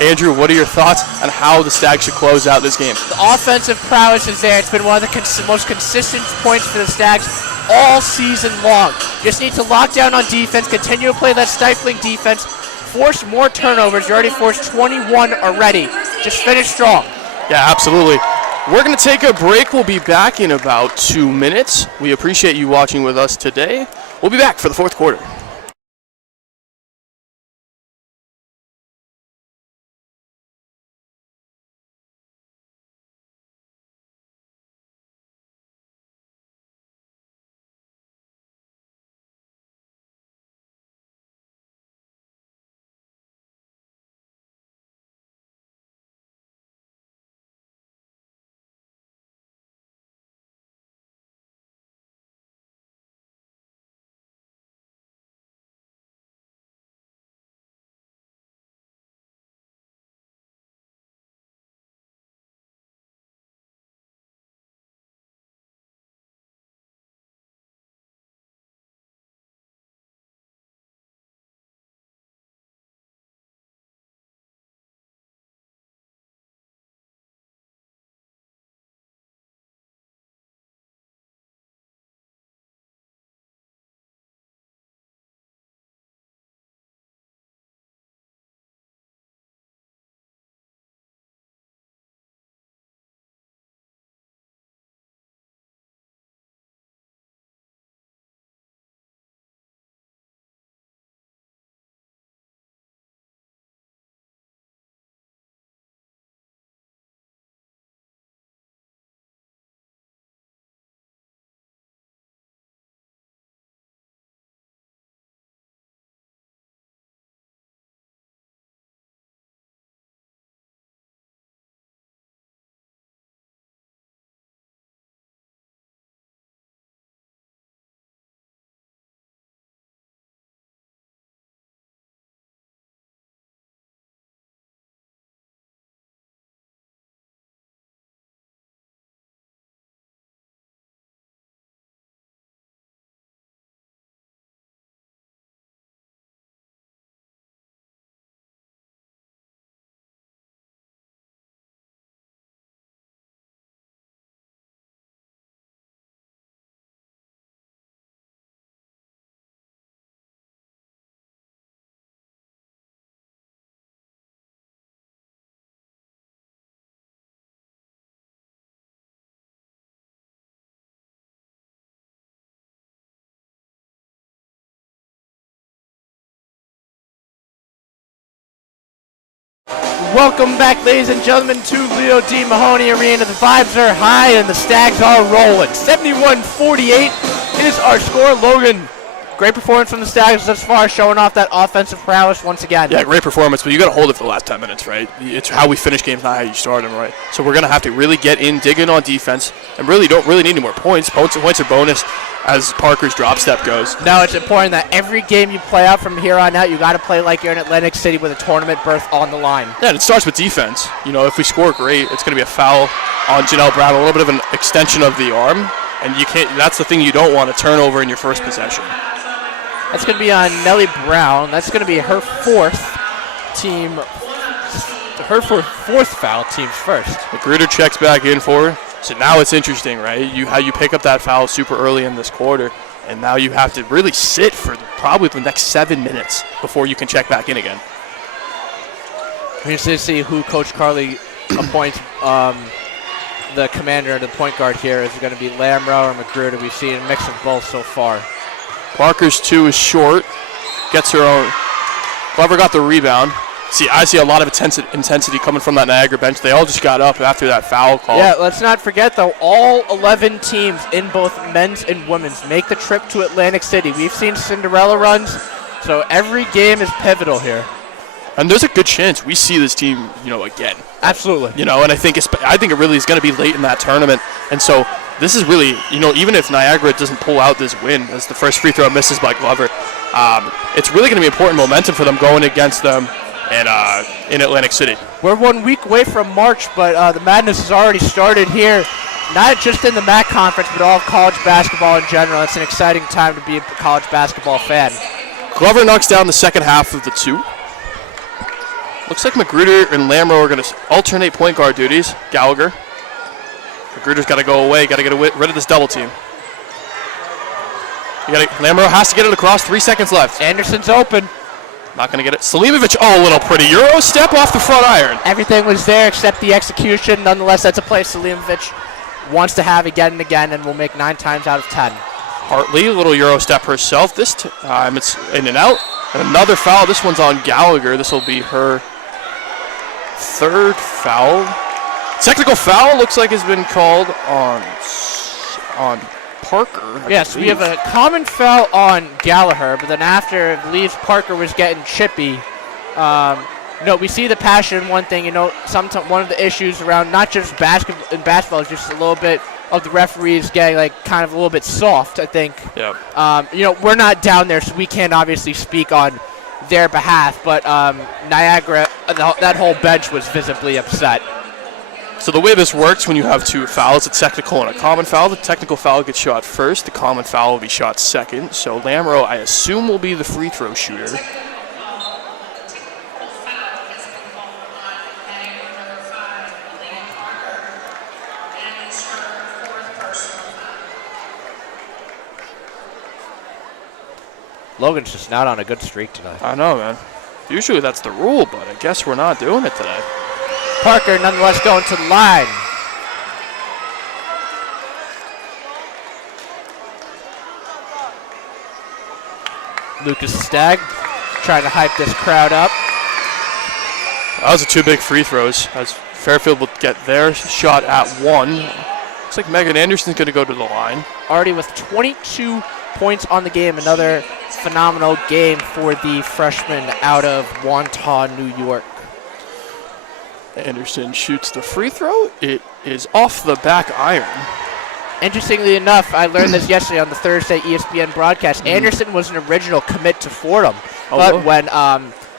Andrew, what are your thoughts on how the Stags should close out this game? The offensive prowess is there. It's been one of the most consistent points for the Stags all season long. Just need to lock down on defense, continue to play that stifling defense, force more turnovers. You already forced 21 already. Just finish strong. Yeah, absolutely. We're going to take a break. We'll be back in about 2 minutes. We appreciate you watching with us today. We'll be back for the fourth quarter. Welcome back, ladies and gentlemen, to Leo D. Mahoney Arena. The vibes are high and the Stags are rolling. 71-48 is our score. Logan, great performance from the Stags thus far, showing off that offensive prowess once again. Yeah, great performance, but you got to hold it for the last 10 minutes, right? It's how we finish games, not how you start them, right? So we're going to have to really get in, dig in on defense, and really don't really need any more points. Points are bonus as Parker's drop step goes. Now it's important that every game you play out from here on out, you got to play like you're in Atlantic City with a tournament berth on the line. Yeah, and it starts with defense. You know, if we score great, it's going to be a foul on Janelle Brown, a little bit of an extension of the arm, and you can't. That's the thing you don't want, a turnover in your first possession. That's going to be on Nellie Brown. That's going to be her fourth foul, team's first. Magruder checks back in for her. So now it's interesting, right? How you pick up that foul super early in this quarter, and now you have to really sit for probably the next 7 minutes before you can check back in again. We're going to see who Coach Carly appoints the commander and the point guard here. Is it going to be Lamro or Magruder? We've seen a mix of both so far. Parker's 2 is short. Gets her own. Glover got the rebound. I see a lot of intensity coming from that Niagara bench. They all just got up after that foul call. Yeah, let's not forget, though, all 11 teams in both men's and women's make the trip to Atlantic City. We've seen Cinderella runs, so every game is pivotal here. And there's a good chance we see this team, again. Absolutely. And I think it really is going to be late in that tournament. And so this is really, even if Niagara doesn't pull out this win as the first free throw misses by Glover, it's really going to be important momentum for them going against them and in Atlantic City. We're 1 week away from March, but the madness has already started here, not just in the MAC conference, but all of college basketball in general. It's an exciting time to be a college basketball fan. Glover knocks down the second half of the 2. Looks like Magruder and Lamro are going to alternate point guard duties. Gallagher. Magruder's got to go away, got to get rid of this double team. Lamro has to get it across, 3 seconds left. Anderson's open. Not going to get it. Selimovic, a little pretty Euro step off the front iron. Everything was there except the execution. Nonetheless, that's a play Selimovic wants to have again and again and will make 9 times out of 10. Hartley, a little Euro step herself. This time it's in and out. And another foul. This one's on Gallagher. This will be her 3rd foul. Technical foul looks like has been called on Parker. Yes, we have a common foul on Gallagher, but then after it leaves Parker was getting chippy. We see the passion. One thing, sometimes one of the issues around not just basketball is just a little bit of the referees getting kind of a little bit soft, I think. Yeah. We're not down there, so we can't obviously speak on their behalf, but Niagara, that whole bench was visibly upset. So the way this works when you have 2 fouls, a technical and a common foul. The technical foul gets shot first. The common foul will be shot second. So Lamro, I assume, will be the free throw shooter. Logan's just not on a good streak tonight. I know, man. Usually that's the rule, but I guess we're not doing it today. Parker nonetheless going to the line. Lucas Stagg trying to hype this crowd up. That was 2 big free throws as Fairfield will get their shot at 1. Looks like Megan Anderson's going to go to the line. Already with 22 points on the game. Another phenomenal game for the freshman out of Wantagh, New York. Anderson shoots the free throw. It is off the back iron. Interestingly enough, I learned this yesterday on the Thursday ESPN broadcast. Anderson was an original commit to Fordham. But when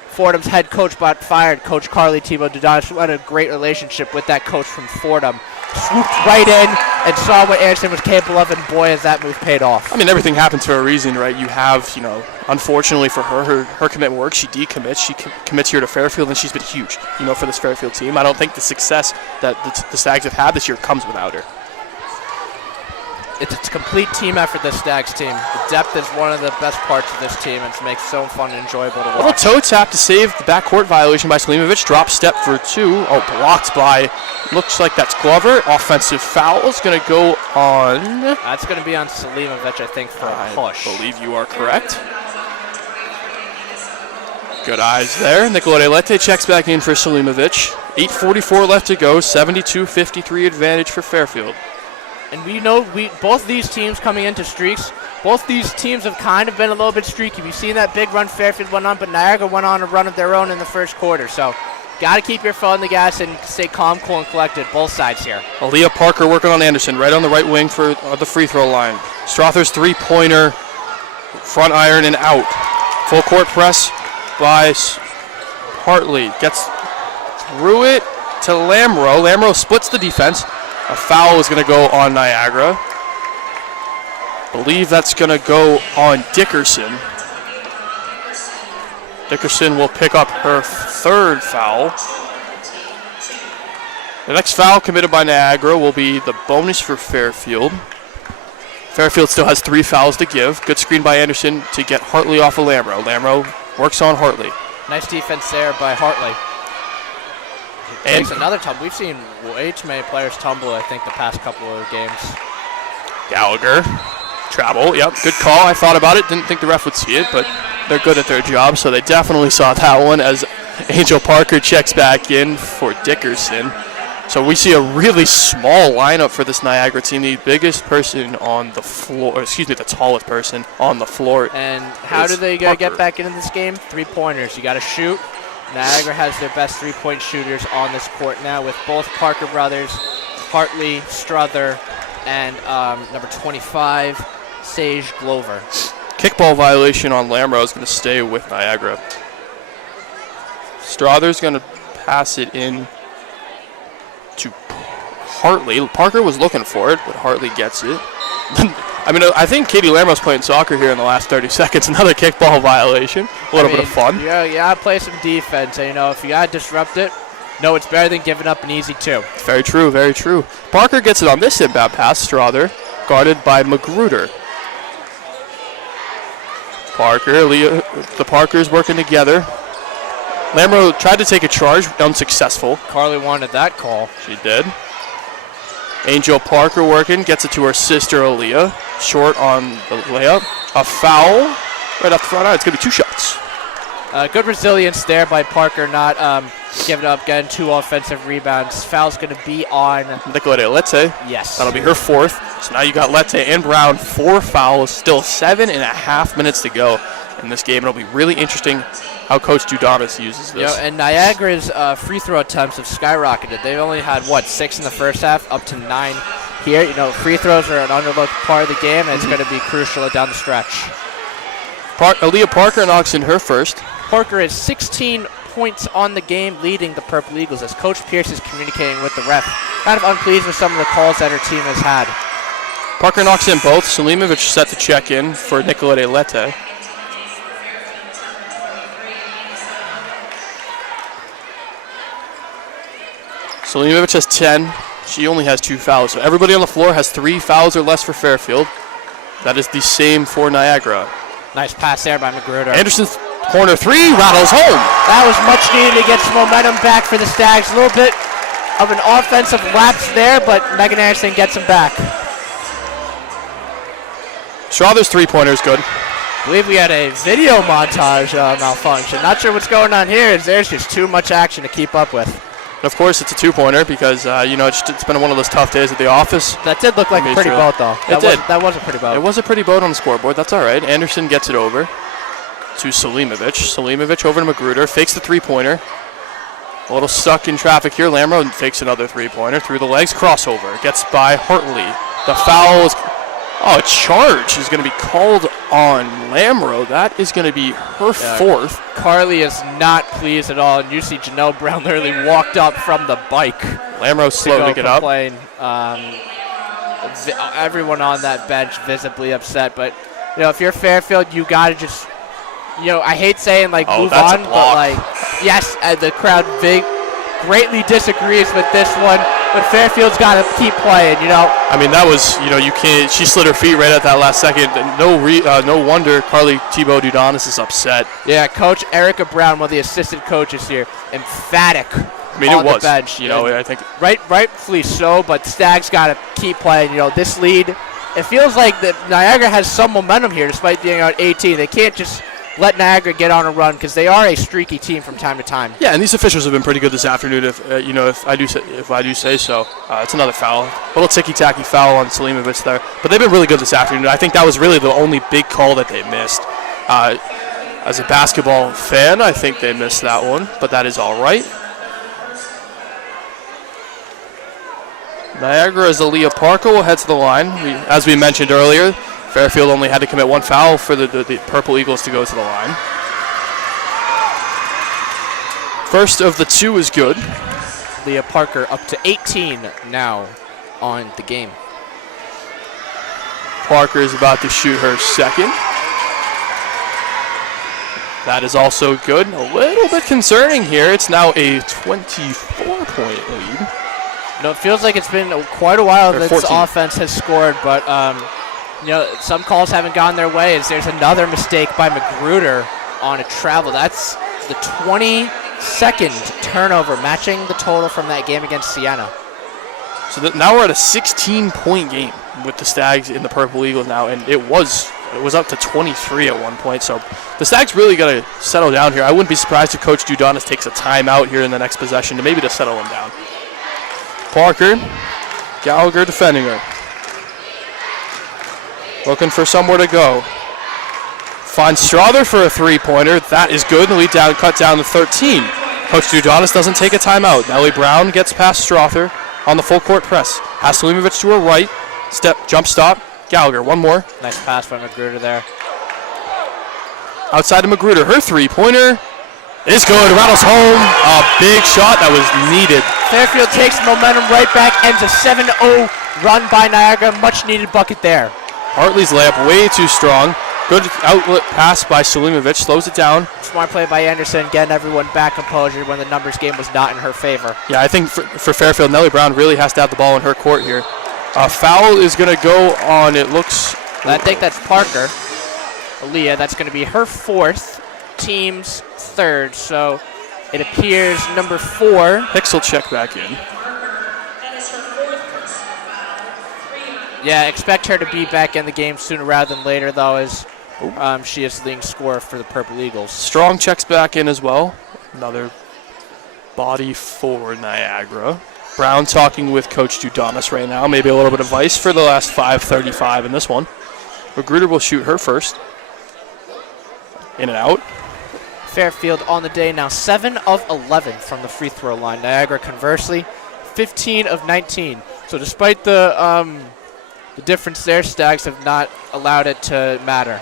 Fordham's head coach got fired, Coach Carly Thibault Dudas, who had a great relationship with that coach from Fordham, swooped right in and saw what Anderson was capable of, and boy, has that move paid off. I mean, everything happens for a reason, right? You have, unfortunately for her commitment works. She decommits. She commits here to Fairfield, and she's been huge, for this Fairfield team. I don't think the success that the Stags have had this year comes without her. It's a complete team effort, this Stags team. The depth is one of the best parts of this team, and it makes it so fun and enjoyable to watch. A little toe tap to save the backcourt violation by Selimovic. Drop step for 2. Blocked by, looks like that's Glover. Offensive foul is going to go on. That's going to be on Selimovic, I think, for a push. I believe you are correct. Good eyes there. Nicolete Lete checks back in for Selimovic. 8:44 left to go. 72-53 advantage for Fairfield. And we know both these teams coming into streaks, both these teams have kind of been a little bit streaky. We've seen that big run Fairfield went on, but Niagara went on a run of their own in the first quarter. So got to keep your foot on the gas and stay calm, cool, and collected, both sides here. Aaliyah Parker working on Anderson, right on the right wing for the free throw line. Strother's three-pointer, front iron and out. Full court press by Hartley. Gets through it to Lamro. Lamro splits the defense. A foul is going to go on Niagara. Believe that's going to go on Dickerson. Dickerson will pick up her third foul. The next foul committed by Niagara will be the bonus for Fairfield. Fairfield still has 3 fouls to give. Good screen by Anderson to get Hartley off of Lamro. Lamro works on Hartley. Nice defense there by Hartley. And takes another tumble. We've seen way too many players tumble, I think, the past couple of games. Gallagher, travel, yep, good call. I thought about it, didn't think the ref would see it, but they're good at their job, so they definitely saw that one as Angel Parker checks back in for Dickerson. So we see a really small lineup for this Niagara team. The biggest person on the floor, the tallest person on the floor. And how do they get back into this game? 3-pointers. You got to shoot. Niagara has their best 3-point shooters on this court now with both Parker brothers, Hartley, Strother, and number 25, Sage Glover. Kickball violation on Lamro is going to stay with Niagara. Strother's going to pass it in to Hartley. Parker was looking for it, but Hartley gets it. I mean, I think Katie Lamro's playing soccer here in the last 30 seconds. Another kickball violation. A little bit of fun. Yeah, you got to play some defense. And, if you got to disrupt it, no, it's better than giving up an easy 2. Very true, very true. Parker gets it on this inbound pass. Strother guarded by Magruder. The Parkers working together. Lamro tried to take a charge, unsuccessful. Carly wanted that call. She did. Angel Parker working, gets it to her sister Aaliyah. Short on the layup. A foul right up front. It's going to be 2 shots. Good resilience there by Parker, not giving up, getting 2 offensive rebounds. Foul's going to be on Nicolete Lete. Yes. That'll be her 4th. So now you got Lete and Brown, 4 fouls, still 7.5 minutes to go in this game. It'll be really interesting how Coach Dudanis uses this. And Niagara's free throw attempts have skyrocketed. They've only had, 6 in the first half, up to 9 here. Free throws are an underlooked part of the game, and it's going to be crucial down the stretch. Aaliyah Parker knocks in her first. Parker is 16 points on the game, leading the Purple Eagles as Coach Pierce is communicating with the ref. Kind of unpleased with some of the calls that her team has had. Parker knocks in both. Selimovic set to check in for Nicolete Lete. Selimovic has 10. She only has 2 fouls. So everybody on the floor has 3 fouls or less for Fairfield. That is the same for Niagara. Nice pass there by Magruder. Anderson's corner 3 rattles home. That was much needed to get some momentum back for the Stags. A little bit of an offensive lapse there, but Megan Anderson gets him back. Strother's 3-pointer is good. I believe we had a video montage malfunction. Not sure what's going on here. There's just too much action to keep up with. And of course, it's a 2-pointer because, it's been one of those tough days at the office. That did look like a pretty boat, though. It did. That was a pretty boat. It was a pretty boat on the scoreboard. That's all right. Anderson gets it over to Selimovic. Selimovic over to Magruder. Fakes the 3-pointer. A little stuck in traffic here. Lamro fakes another 3-pointer through the legs. Crossover. Gets by Hartley. The foul is... a charge is going to be called on Lamro. That is going to be her 4th. Carly is not pleased at all, and you see Janelle Brown literally walked up from the bike. Lamro's slow to get up. Everyone on that bench visibly upset, but if you're Fairfield, you got to just, I hate saying move on, but yes, the crowd greatly disagrees with this one. But Fairfield's got to keep playing, I mean, that was, you can't. She slid her feet right at that last second. No wonder Carly Thibault Dudanis is upset. Yeah, Coach Erica Brown, one of the assistant coaches here, emphatic. I mean, on it was. The bench. I think rightfully so. But Stags got to keep playing. This lead. It feels like that Niagara has some momentum here, despite being out 18. They can't just let Niagara get on a run because they are a streaky team from time to time. Yeah, and these officials have been pretty good this afternoon. If I do say so. It's another foul, a little ticky-tacky foul on Selimovic there. But they've been really good this afternoon. I think that was really the only big call that they missed. As a basketball fan, I think they missed that one, but that is all right. Niagara's Aaliyah Parker will head to the line. As we mentioned earlier, Fairfield only had to commit one foul for the Purple Eagles to go to the line. First of the two is good. Leah Parker up to 18 now on the game. Parker is about to shoot her second. That is also good. A little bit concerning here. It's now a 24-point lead. No, it feels like it's been quite a while that this 14. offense has scored, but some calls haven't gone their way. As there's another mistake by Magruder on a travel. That's the 22nd turnover, matching the total from that game against Siena. So now we're at a 16-point game with the Stags in the Purple Eagles now, and it was up to 23 at one point. So the Stags really got to settle down here. I wouldn't be surprised if Coach Dudonis takes a timeout here in the next possession to settle them down. Parker, Gallagher defending her. Looking for somewhere to go. Finds Strother for a three-pointer. That is good. The lead cut down to 13. Coach Dudonis doesn't take a timeout. Nellie Brown gets past Strother on the full court press. Has Selimovic to her right. Jump stop. Gallagher, one more. Nice pass by Magruder there. Outside of Magruder, her three-pointer is good. Rattles home. A big shot that was needed. Fairfield takes momentum right back, ends a 7-0 run by Niagara. Much needed bucket there. Hartley's layup way too strong. Good outlet pass by Selimovic, slows it down. Smart play by Anderson, getting everyone back composure when the numbers game was not in her favor. Yeah, I think for Fairfield, Nellie Brown really has to have the ball in her court here. A foul is going to go on, it looks... I think that's Parker. Aaliyah, that's going to be her fourth, team's third. So it appears number 4. Hicks will check back in. Yeah, expect her to be back in the game sooner rather than later, though, as she is the leading scorer for the Purple Eagles. Strong checks back in as well. Another body for Niagara. Brown talking with Coach Dudonis right now. Maybe a little bit of advice for the last 5:35 in this one. Magruder will shoot her first. In and out. Fairfield on the day now 7 of 11 from the free throw line. Niagara, conversely, 15 of 19. So despite the difference there, Stags have not allowed it to matter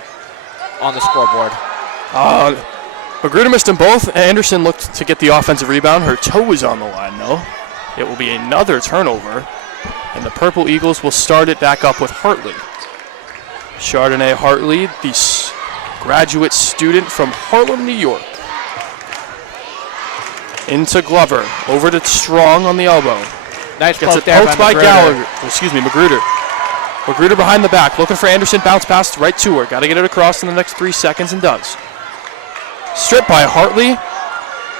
on the scoreboard. Magruder missed them both. Anderson looked to get the offensive rebound. Her toe was on the line, though. It will be another turnover, and the Purple Eagles will start it back up with Hartley. Chardonnay Hartley, the graduate student from Harlem, New York. Into Glover, over to Strong on the elbow. Nice Gets poke it there poked by by Gallagher. Magruder. Magruder behind the back, looking for Anderson, bounce pass right to her. Got to get it across in the next 3 seconds, and does. Stripped by Hartley.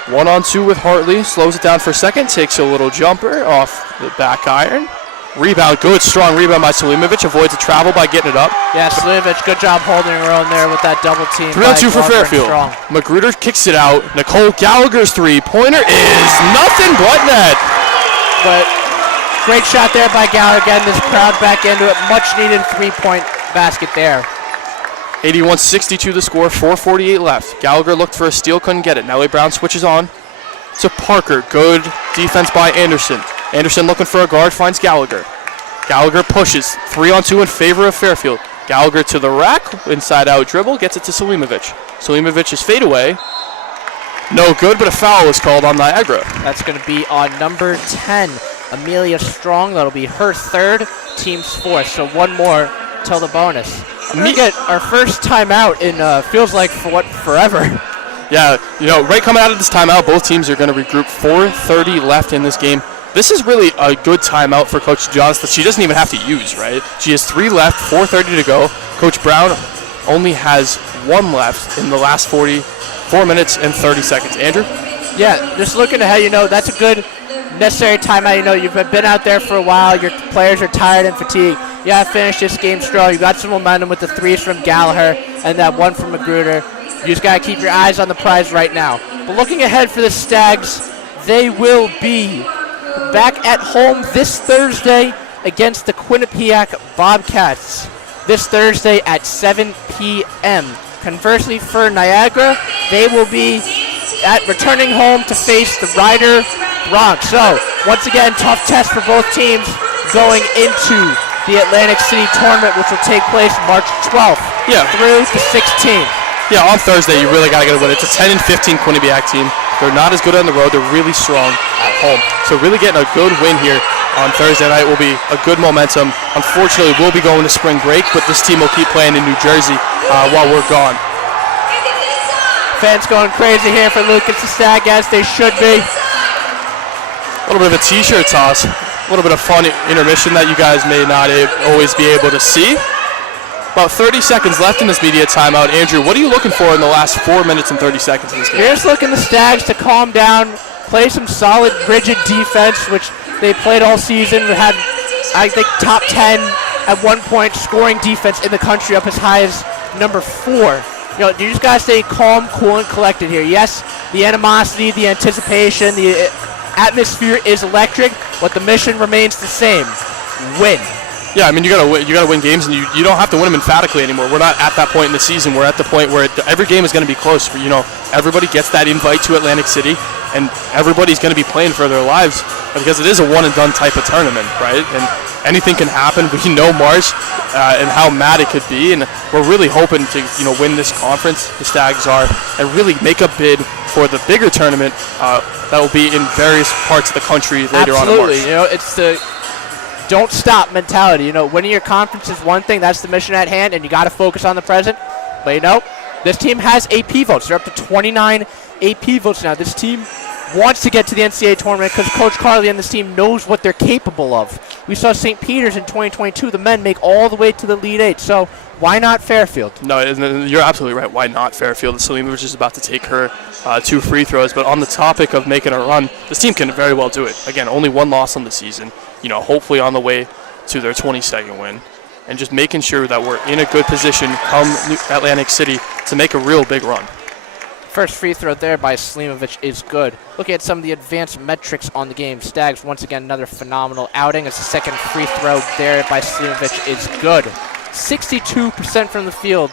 1-on-2 with Hartley, slows it down for a second, takes a little jumper off the back iron. Rebound, good, strong rebound by Selimovic, avoids a travel by getting it up. Yeah, Selimovic, good job holding her own there with that double team. 3-on-2 for Fairfield. Magruder kicks it out. Nicole Gallagher's three-pointer is nothing but net. But great shot there by Gallagher, getting this crowd back into it. Much needed three-point basket there. 81-62 the score, 4:48 left. Gallagher looked for a steal, couldn't get it. Nellie Brown switches on to Parker. Good defense by Anderson. Anderson looking for a guard, finds Gallagher. Gallagher pushes, 3-on-2 in favor of Fairfield. Gallagher to the rack, inside out dribble, gets it to Selimovic. Selimovic's fadeaway. No good, but a foul is called on Niagara. That's going to be on number 10, Amelia Strong. That'll be her third, team's fourth. So one more till the bonus. We get our first timeout in feels like forever. Yeah, right coming out of this timeout, both teams are going to regroup. 4:30 left in this game. This is really a good timeout for Coach Johns that she doesn't even have to use, right? She has 3 left, 4:30 to go. Coach Brown only has 1 left in the last 4 minutes and 30 seconds. Andrew? Yeah, just looking ahead, that's a good necessary timeout. You've been out there for a while. Your players are tired and fatigued. You got to finish this game strong. You got some momentum with the threes from Gallagher and that one from Magruder. You just got to keep your eyes on the prize right now. But looking ahead for the Stags, they will be back at home this Thursday against the Quinnipiac Bobcats. This Thursday at 7 p.m. Conversely, for Niagara, they will be returning home to face the Ryder Bronx. So, once again, tough test for both teams going into the Atlantic City tournament, which will take place March 12th through the 16th. Yeah, on Thursday, you really got to get a win. It's a 10 and 15 Quinnipiac team. They're not as good on the road. They're really strong at home. So really getting a good win here on Thursday night will be a good momentum. Unfortunately, we'll be going to spring break, but this team will keep playing in New Jersey while we're gone. Fans going crazy here for Lucas the Stag, as they should be. A little bit of a t-shirt toss. A little bit of fun intermission that you guys may not always be able to see. About 30 seconds left in this media timeout. Andrew, what are you looking for in the last 4 minutes and 30 seconds in this game? You're just looking the Stags to calm down, play some solid, rigid defense, which they played all season. Had, I think, top 10 at one point scoring defense in the country, up as high as number 4. You just got to stay calm, cool, and collected here. Yes, the animosity, the anticipation, the atmosphere is electric, but the mission remains the same: win. Yeah, I mean, you gotta win games, and you don't have to win them emphatically anymore. We're not at that point in the season. We're at the point where every game is going to be close. Everybody gets that invite to Atlantic City, and everybody's going to be playing for their lives because it is a one-and-done type of tournament, right? And anything can happen. We know March and how mad it could be, and we're really hoping to win this conference. The Stags are, and really make a bid for the bigger tournament that will be in various parts of the country later on in March. Absolutely, it's the don't stop mentality. Winning your conference is one thing. That's the mission at hand, and you got to focus on the present. But, this team has AP votes. They're up to 29 AP votes now. This team wants to get to the NCAA tournament because Coach Carly and this team knows what they're capable of. We saw St. Peter's in 2022, the men make all the way to the Elite Eight. So why not Fairfield? No, you're absolutely right. Why not Fairfield? Selimovic is about to take her 2 free throws. But on the topic of making a run, this team can very well do it. Again, only 1 loss on the season. Hopefully on the way to their 22nd win. And just making sure that we're in a good position come Atlantic City to make a real big run. First free throw there by Selimovic is good. Looking at some of the advanced metrics on the game, Stags once again another phenomenal outing as the second free throw there by Selimovic is good. 62% from the field,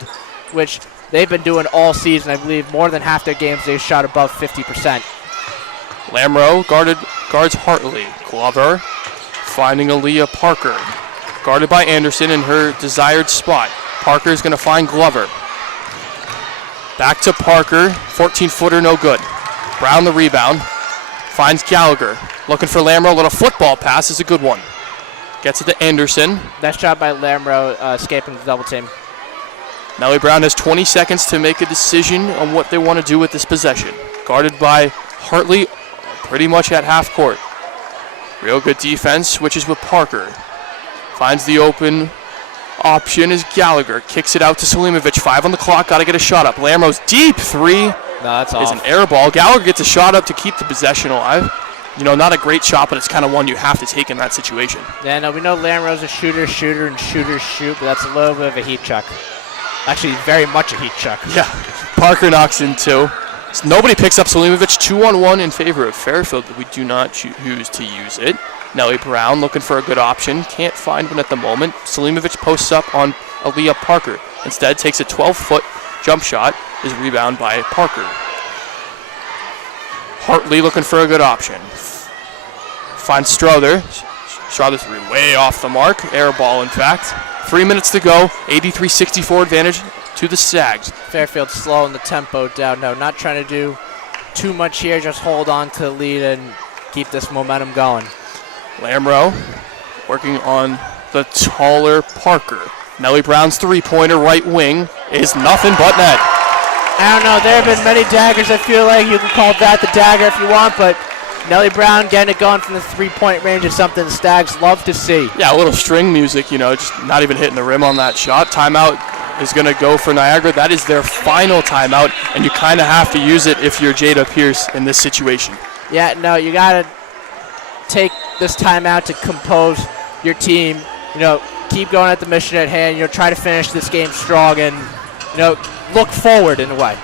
which they've been doing all season. I believe more than half their games they've shot above 50%. Lamro guards Hartley. Glover finding Aaliyah Parker. Guarded by Anderson in her desired spot. Parker is going to find Glover. Back to Parker. 14-footer, no good. Brown the rebound. Finds Gallagher. Looking for Lamro. Little football pass is a good one. Gets it to Anderson. Nice job by Lamro escaping the double team. Nellie Brown has 20 seconds to make a decision on what they want to do with this possession. Guarded by Hartley pretty much at half court. Real good defense, switches with Parker. Finds the open option is Gallagher. Kicks it out to Selimovic. 5 on the clock, got to get a shot up. Lamro's deep 3 No, that's is an air ball. Gallagher gets a shot up to keep the possession alive. Not a great shot, but it's kind of one you have to take in that situation. Yeah, no, we know Lamro's a shooter, and shooters shoot, but that's a little bit of a heat check. Actually, very much a heat check. Yeah, Parker knocks in 2. So nobody picks up Selimovic. 2-on-1 in favor of Fairfield, but we do not choose to use it. Nellie Brown looking for a good option. Can't find one at the moment. Selimovic posts up on Aaliyah Parker. Instead, takes a 12-foot jump shot. Is rebounded by Parker. Hartley looking for a good option. Finds Strother. Strother's way off the mark. Air ball, in fact. 3 minutes to go. 83-64 advantage to the Stags. Fairfield slowing the tempo down. No, not trying to do too much here. Just hold on to the lead and keep this momentum going. Lamro working on the taller Parker. Nellie Brown's three-pointer right wing is nothing but net. I don't know. There have been many daggers. I feel like you can call that the dagger if you want, but Nellie Brown getting it going from the three-point range is something the Stags love to see. Yeah, a little string music, just not even hitting the rim on that shot. Timeout is going to go for Niagara. That is their final timeout, and you kind of have to use it if you're Jada Pierce in this situation. Yeah, no, you got to take this timeout to compose your team. Keep going at the mission at hand. Try to finish this game strong and, look forward in a way.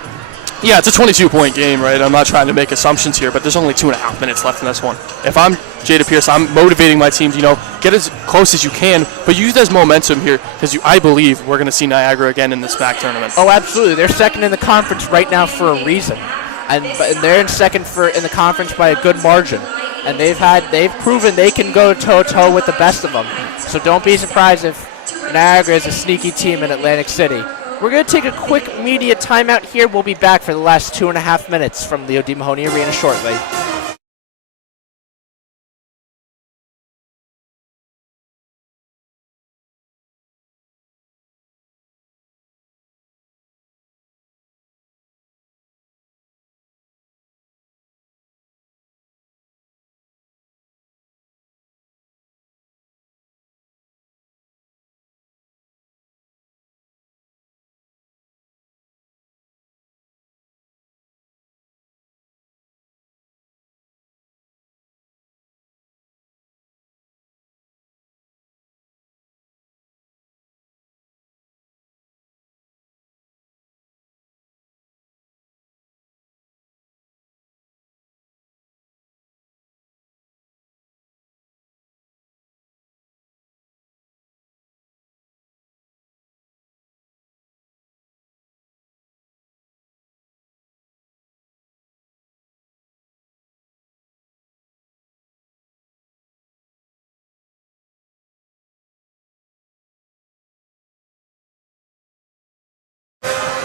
Yeah, it's a 22-point game, right? I'm not trying to make assumptions here, but there's only 2.5 minutes left in this one. If I'm Jada Pierce, I'm motivating my team to, get as close as you can, but use it as momentum here, because I believe we're going to see Niagara again in this MAC tournament. Oh, absolutely. They're second in the conference right now for a reason. And they're in second in the conference by a good margin. And they've proven they can go toe-to-toe with the best of them. So don't be surprised if Niagara is a sneaky team in Atlantic City. We're going to take a quick media timeout here. We'll be back for the last 2.5 minutes from Leo D. Mahoney Arena shortly.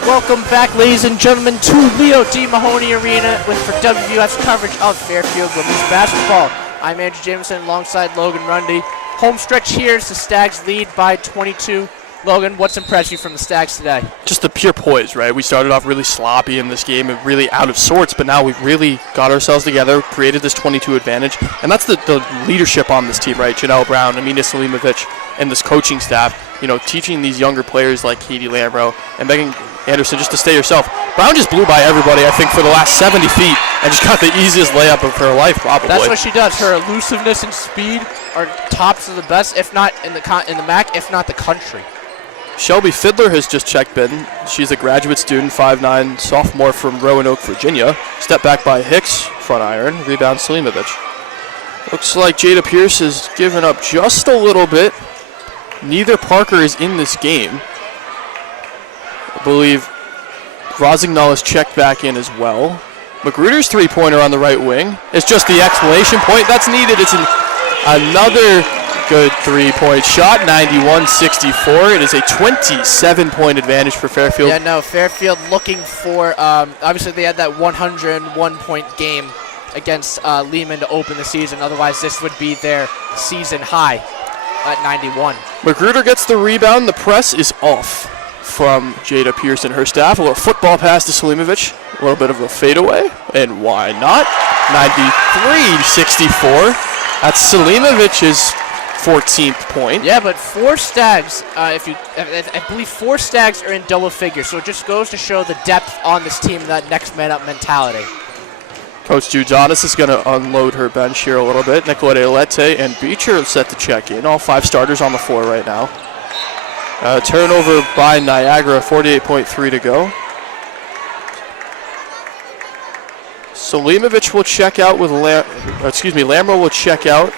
Welcome back, ladies and gentlemen, to Leo D. Mahoney Arena for WVOF's coverage of Fairfield women's basketball. I'm Andrew Jameson alongside Logan Rundy. Home stretch here as the Stags lead by 22. Logan, what's impressed you from the Stags today? Just the pure poise, right? We started off really sloppy in this game and really out of sorts, but now we've really got ourselves together, created this 22 advantage, and that's the leadership on this team, right? Janelle Brown, Amina Selimovic, and this coaching staff, teaching these younger players like Katie Lamro and Megan Anderson just to stay herself. Brown just blew by everybody, I think, for the last 70 feet and just got the easiest layup of her life, probably. That's what she does. Her elusiveness and speed are tops of the best, if not in the MAC, if not the country. Shelby Fiddler has just checked in. She's a graduate student, 5'9", sophomore from Roanoke, Virginia. Step back by Hicks, front iron, rebound Selimovic. Looks like Jada Pierce has given up just a little bit. Neither Parker is in this game. I believe Rosignol is checked back in as well. Magruder's three-pointer on the right wing. It's just the exclamation point that's needed. It's another good three-point shot, 91-64. It is a 27-point advantage for Fairfield. Yeah, no, Fairfield looking for, obviously they had that 101-point game against Lehman to open the season. Otherwise, this would be their season high at 91. Magruder gets the rebound. The press is off from Jada Pierce and her staff. A little football pass to Selimovic. A little bit of a fadeaway, and why not? 93-64. That's Selimovic's 14th point. Yeah, but four Stags, I believe four Stags are in double figures, so it just goes to show the depth on this team, that next man up mentality. Coach Judanis is going to unload her bench here a little bit. Nicolette Alette and Beecher are set to check in. All five starters on the floor right now. Turnover by Niagara, 48.3 to go. Selimovic will check out with Lamro will check out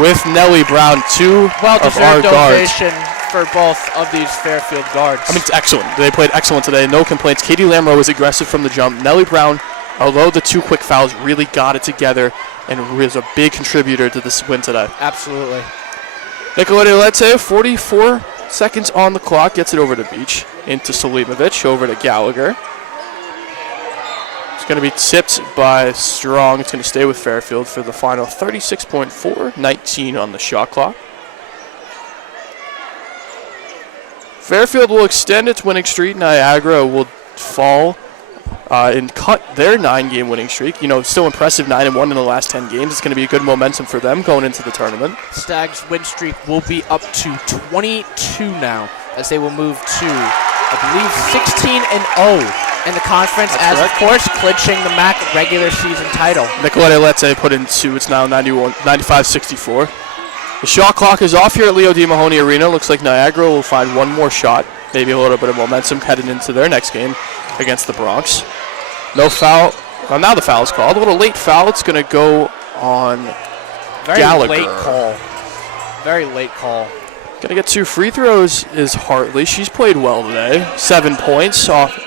with Nellie Brown, two of our well-deserved guards. ovation for both of these Fairfield guards. I mean, it's excellent. They played excellent today. No complaints. Katie Lamro was aggressive from the jump. Nellie Brown, although the two quick fouls, really got it together and was a big contributor to this win today. Absolutely. Nicolette Alette, 44 seconds on the clock, gets it over to Beach. Into Selimovic, over to Gallagher. It's going to be tipped by Strong. It's going to stay with Fairfield for the final 36.4, 19 on the shot clock. Fairfield will extend its winning streak. Niagara will fall and cut their 9-game winning streak. Still impressive, 9-1 in the last 10 games. It's going to be a good momentum for them going into the tournament. Stags' win streak will be up to 22 now, as they will move to, I believe, 16-0 in the conference. That's correct. Of course, clinching the MAC regular season title. Nicolette Alette put in two. It's now 95-64. The shot clock is off here at Leo D. Mahoney Arena. Looks like Niagara will find one more shot, maybe a little bit of momentum heading into their next game. against the Bronx. No foul. Well, now the foul is called. A little late foul. It's going to go on Gallagher. Very late call. Very late call. Going to get 2 free throws is Hartley. She's played well today. 7 points off.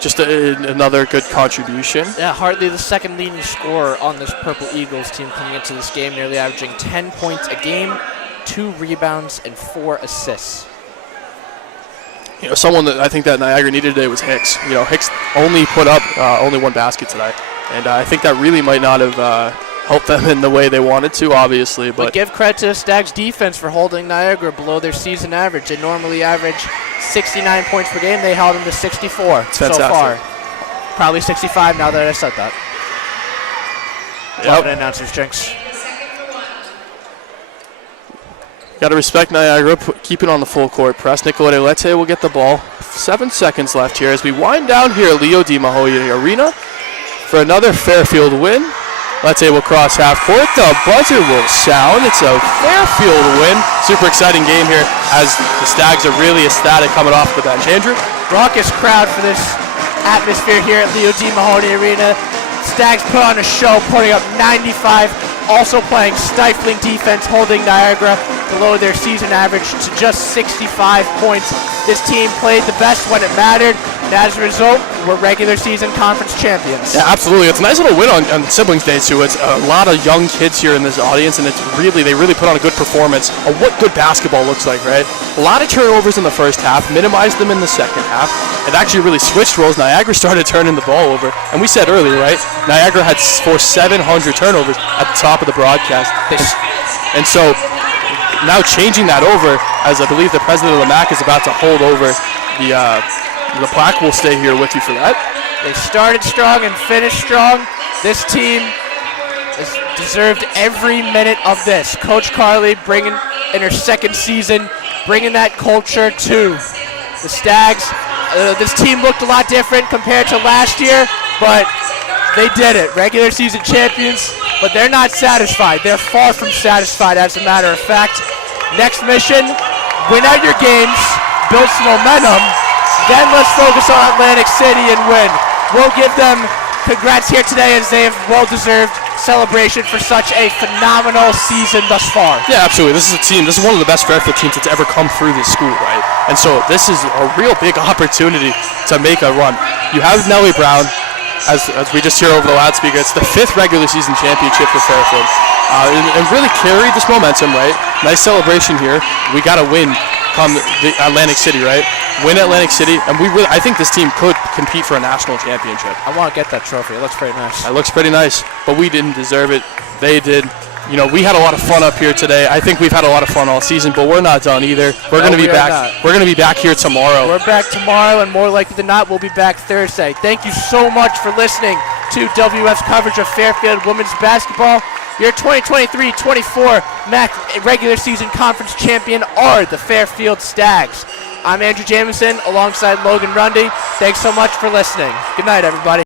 Just another good contribution. Yeah, Hartley, the second leading scorer on this Purple Eagles team coming into this game, nearly averaging 10 points a game, 2 rebounds, and 4 assists. You know, someone that I think that Niagara needed today was Hicks. You know, Hicks only put up only 1 basket today, and I think that really might not have helped them in the way they wanted to, obviously. But give credit to the Stags defense for holding Niagara below their season average. They normally average 69 points per game. They held them to 64 so far. Probably 65 now that I said that. Love it, announcer's jinx. Got to respect Niagara, keep it on the full court press. Nicolette Lete will get the ball. 7 seconds left here as we wind down here at Leo Di Mahoya Arena for another Fairfield win. Lete will cross half court. The buzzer will sound. It's a Fairfield win. Super exciting game here as the Stags are really ecstatic coming off the bench. Andrew? Raucous crowd for this atmosphere here at Leo Di Mahoney Arena. Stags put on a show, putting up 95, also playing stifling defense, holding Niagara below their season average to just 65 points. This team played the best when it mattered, and as a result, we're regular season conference champions. Yeah, absolutely. It's a nice little win on Siblings Day, too. It's a lot of young kids here in this audience, and they really put on a good performance of what good basketball looks like, right? A lot of turnovers in the first half, minimized them in the second half. It actually really switched roles. Niagara started turning the ball over, and we said earlier, right? Niagara had forced 700 turnovers at the top of the broadcast. And so now changing that over, as I believe the president of the MAC is about to hold over the plaque. Will stay here with you for that. They started strong and finished strong. This team has deserved every minute of this. Coach Carly bringing in her second season, bringing that culture to the Stags. This team looked a lot different compared to last year, but they did it. Regular season champions, but they're not satisfied. They're far from satisfied, as a matter of fact. Next mission, win out your games, build some momentum, then let's focus on Atlantic City and win. We'll give them congrats here today as they have well-deserved celebration for such a phenomenal season thus far. Yeah, absolutely. This is one of the best Fairfield teams that's ever come through this school, right? And so this is a real big opportunity to make a run. You have Nellie Brown, as we just hear over the loudspeaker. It's the 5th regular season championship for Fairfield. And really carried this momentum, right? Nice celebration here. We got to win come the Atlantic City, right? Win Atlantic City, and I think this team could compete for a national championship. I want to get that trophy. It looks pretty nice. It looks pretty nice, but we didn't deserve it. They did. You know, we had a lot of fun up here today. I think we've had a lot of fun all season, but we're not done either. We're going to be back. We're going to be back here tomorrow. We're back tomorrow, and more likely than not, we'll be back Thursday. Thank you so much for listening to WF's coverage of Fairfield women's basketball. Your 2023-24 MAC regular season conference champion are the Fairfield Stags. I'm Andrew Jamison alongside Logan Rundy. Thanks so much for listening. Good night, everybody.